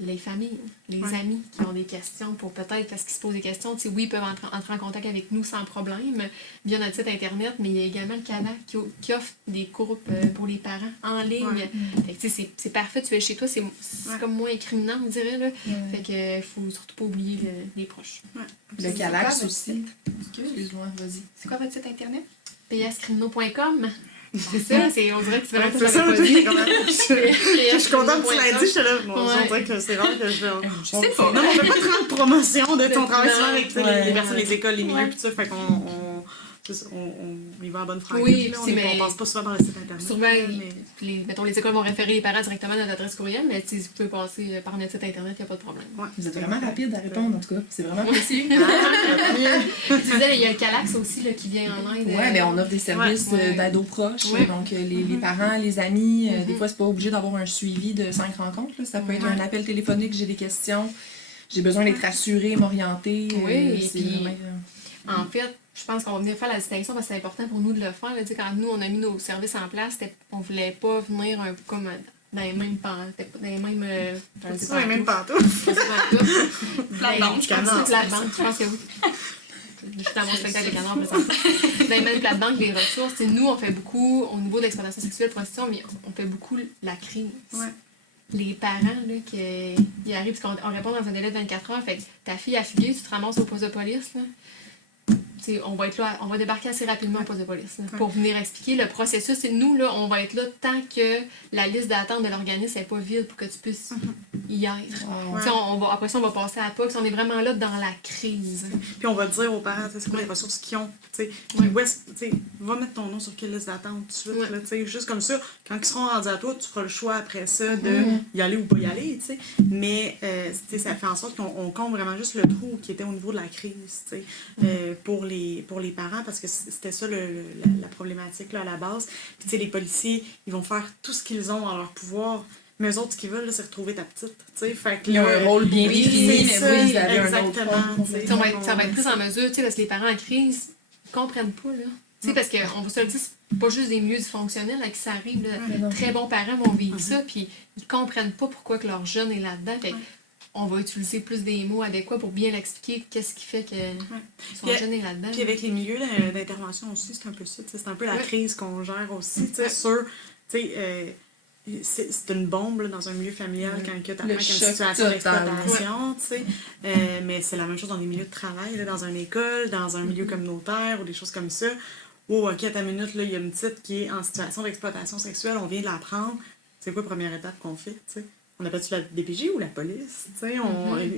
les familles, les amis qui ont des questions pour peut-être, parce qu'ils se posent des questions, oui, ils peuvent entrer en contact avec nous sans problème via notre site internet, mais il y a également le CADA qui offre des groupes pour les parents en ligne. Fait que, c'est parfait, tu es chez toi, c'est comme moins incriminant, on dirait. Là. Fait que faut surtout pas oublier les proches. Le CALAX aussi. Excuse-moi, vas-y. C'est quoi votre site internet? pscriminaux.com. C'est ça, on dirait que tu vas c'est ça, je suis contente que tu l'aies dit, je te lève. On dirait que c'est rare que je sais pas. Non, on fait pas trop de promotion de ton travail souvent avec les personnes, les écoles, les milieux, pis ça, fait qu'on y va à bonne franquette. Oui, on passe pas souvent dans le site internet. Souvent, mettons, les écoles vont référer les parents directement à notre adresse courriel, mais si vous pouvez passer par notre site internet, il n'y a pas de problème. Vous êtes vraiment rapide à répondre, en tout cas. C'est vraiment précis. Tu disais, il y a le CALAX aussi là, qui vient en aide. Oui, mais on offre des services d'aide aux proches. Donc, les parents, les amis, des fois, c'est pas obligé d'avoir un suivi de 5 rencontres. Là. Ça peut être un appel téléphonique, j'ai des questions, j'ai besoin d'être rassurée, m'orienter. Oui, en fait, je pense qu'on va venir faire la distinction parce que c'est important pour nous de le faire. Là, quand nous, on a mis nos services en place, on voulait pas venir un peu comme dans les mêmes pantoufles. Dans les mêmes pantoufles. Plate-bande, je pense que oui. Je suis dans mon spectacle de canard présentement. Dans les mêmes plates-bandes que les ressources. Nous, on fait beaucoup, au niveau de l'exploitation sexuelle, prostitution, mais on fait beaucoup la crise. Les parents là, qui arrivent, parce qu'on répond dans un délai de 24 heures, fait que ta fille a fugué, tu te ramasses au poste de police. Là. On va être là, on va débarquer assez rapidement au poste de police là, pour venir expliquer le processus. Et nous, là, on va être là tant que la liste d'attente de l'organisme n'est pas vide pour que tu puisses y être. Après ça, on va passer à la POC. On est vraiment là dans la crise. Puis on va dire aux parents, c'est quoi les ressources qu'ils ont. Va mettre ton nom sur quelle liste d'attente tout de suite. Là, juste comme ça, quand ils seront rendus à toi, tu feras le choix après ça de y aller ou pas y aller. T'sais. Mais ça fait en sorte qu'on compte vraiment juste le trou qui était au niveau de la crise pour les pour les parents, parce que c'était ça la problématique là, à la base. Puis tu sais, les policiers, ils vont faire tout ce qu'ils ont en leur pouvoir, mais eux autres, ce qu'ils veulent, là, c'est retrouver ta petite, tu sais. Fait que Ils ont un rôle bien oui, défini, c'est mais ça, vous, vous avez un autre exactement, rôle. tu sais. Ça va être plus en mesure, tu sais, parce que les parents en crise, ils comprennent pas, là. Tu sais, parce qu'on va se le dire, c'est pas juste des milieux dysfonctionnels à qui ça arrive, là. Très bons parents vont vivre ça, puis ils comprennent pas pourquoi que leur jeune est là-dedans. Fait on va utiliser plus des mots adéquats pour bien l'expliquer, qu'est-ce qui fait que son jeune est là-dedans. Puis avec les milieux d'intervention aussi, c'est un peu ça, tu sais, c'est un peu la crise qu'on gère aussi, tu sais, tu sais, c'est une bombe là, dans un milieu familial quand tu as une situation d'exploitation, tu sais. Mais c'est la même chose dans les milieux de travail, là, dans une école, dans un milieu communautaire ou des choses comme ça. Oh, ok, à ta minute, là, il y a une petite qui est en situation d'exploitation sexuelle, on vient de l'apprendre. C'est quoi la première étape qu'on fait, tu sais? On appelle-tu la DPJ ou la police? Tu sais,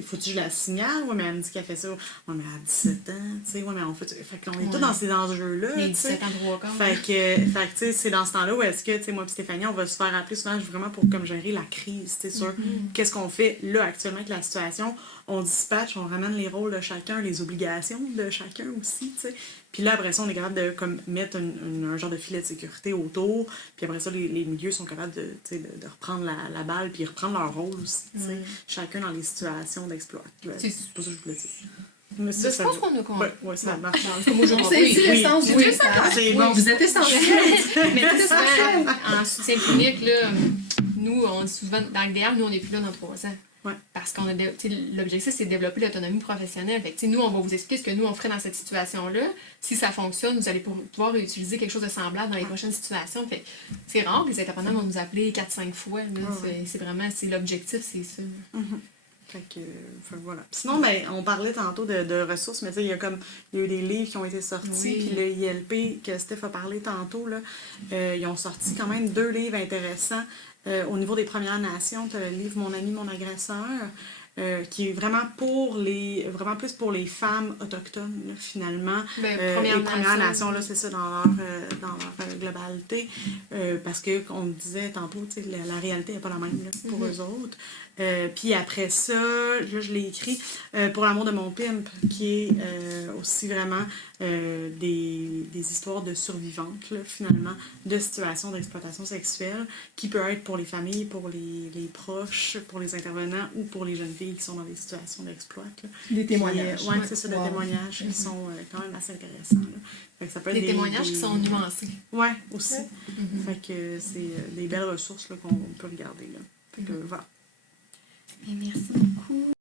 faut-tu que je la signale? Ouais, mais elle me dit qu'elle fait ça. Ouais, mais elle a 17 ans, tu sais, ouais, mais on fait. Fait qu'on est tous dans ces enjeux-là. Il y a 17 ans droit encore. Fait que, tu sais, c'est dans ce temps-là où est-ce que, tu sais, moi et Stéphanie, on va se faire appeler souvent vraiment pour comme gérer la crise, tu sais, sur qu'est-ce qu'on fait là actuellement avec la situation. On dispatche, on ramène les rôles de chacun, les obligations de chacun aussi, tu sais. Puis là, après ça, on est capable de comme, mettre un genre de filet de sécurité autour. Puis après ça, les milieux sont capables de reprendre la balle puis reprendre leur rôle aussi. Chacun dans les situations d'exploit. C'est pas ça que je voulais dire. Mais ça, je pense qu'on a compris. Oui, ça marche. C'est ici le sens du message. C'est bon. Vous êtes essentiel. Mais tu sais, souvent, en soutien clinique, là, nous, on dit souvent, dans le DEA, nous, on n'est plus là dans 3 ans. Ouais. Parce qu'on a l'objectif, c'est de développer l'autonomie professionnelle. Fait que, nous, on va vous expliquer ce que nous, on ferait dans cette situation-là. Si ça fonctionne, vous allez pouvoir utiliser quelque chose de semblable dans les prochaines situations. Fait c'est rare que les intervenants vont nous appeler 4-5 fois. C'est vraiment, l'objectif, c'est ça. Fait que voilà. Sinon, ben, on parlait tantôt de ressources, mais tu sais, il y a eu des livres qui ont été sortis, puis le ILP que Steph a parlé tantôt, là, ils ont sorti quand même 2 livres intéressants. Au niveau des Premières Nations, tu as le livre Mon ami, mon agresseur, qui est vraiment plus pour les femmes autochtones, là, finalement. Les Premières Nations, là, c'est ça, dans leur globalité. Parce que, on disait tantôt, la réalité n'est pas la même là, pour eux autres. Puis après ça, là, je l'ai écrit Pour l'amour de mon pimp, qui est aussi vraiment des histoires de survivantes, là, finalement, de situations d'exploitation sexuelle, qui peut être pour les familles, pour les proches, pour les intervenants ou pour les jeunes filles qui sont dans des situations d'exploit. Des témoignages. Oui, c'est ça, des témoignages qui sont quand même assez intéressants. Là. Fait que ça peut être des témoignages qui sont nuancés. Oui, aussi. Fait que c'est des belles ressources là, qu'on peut regarder. Là. Fait que voilà. Merci beaucoup.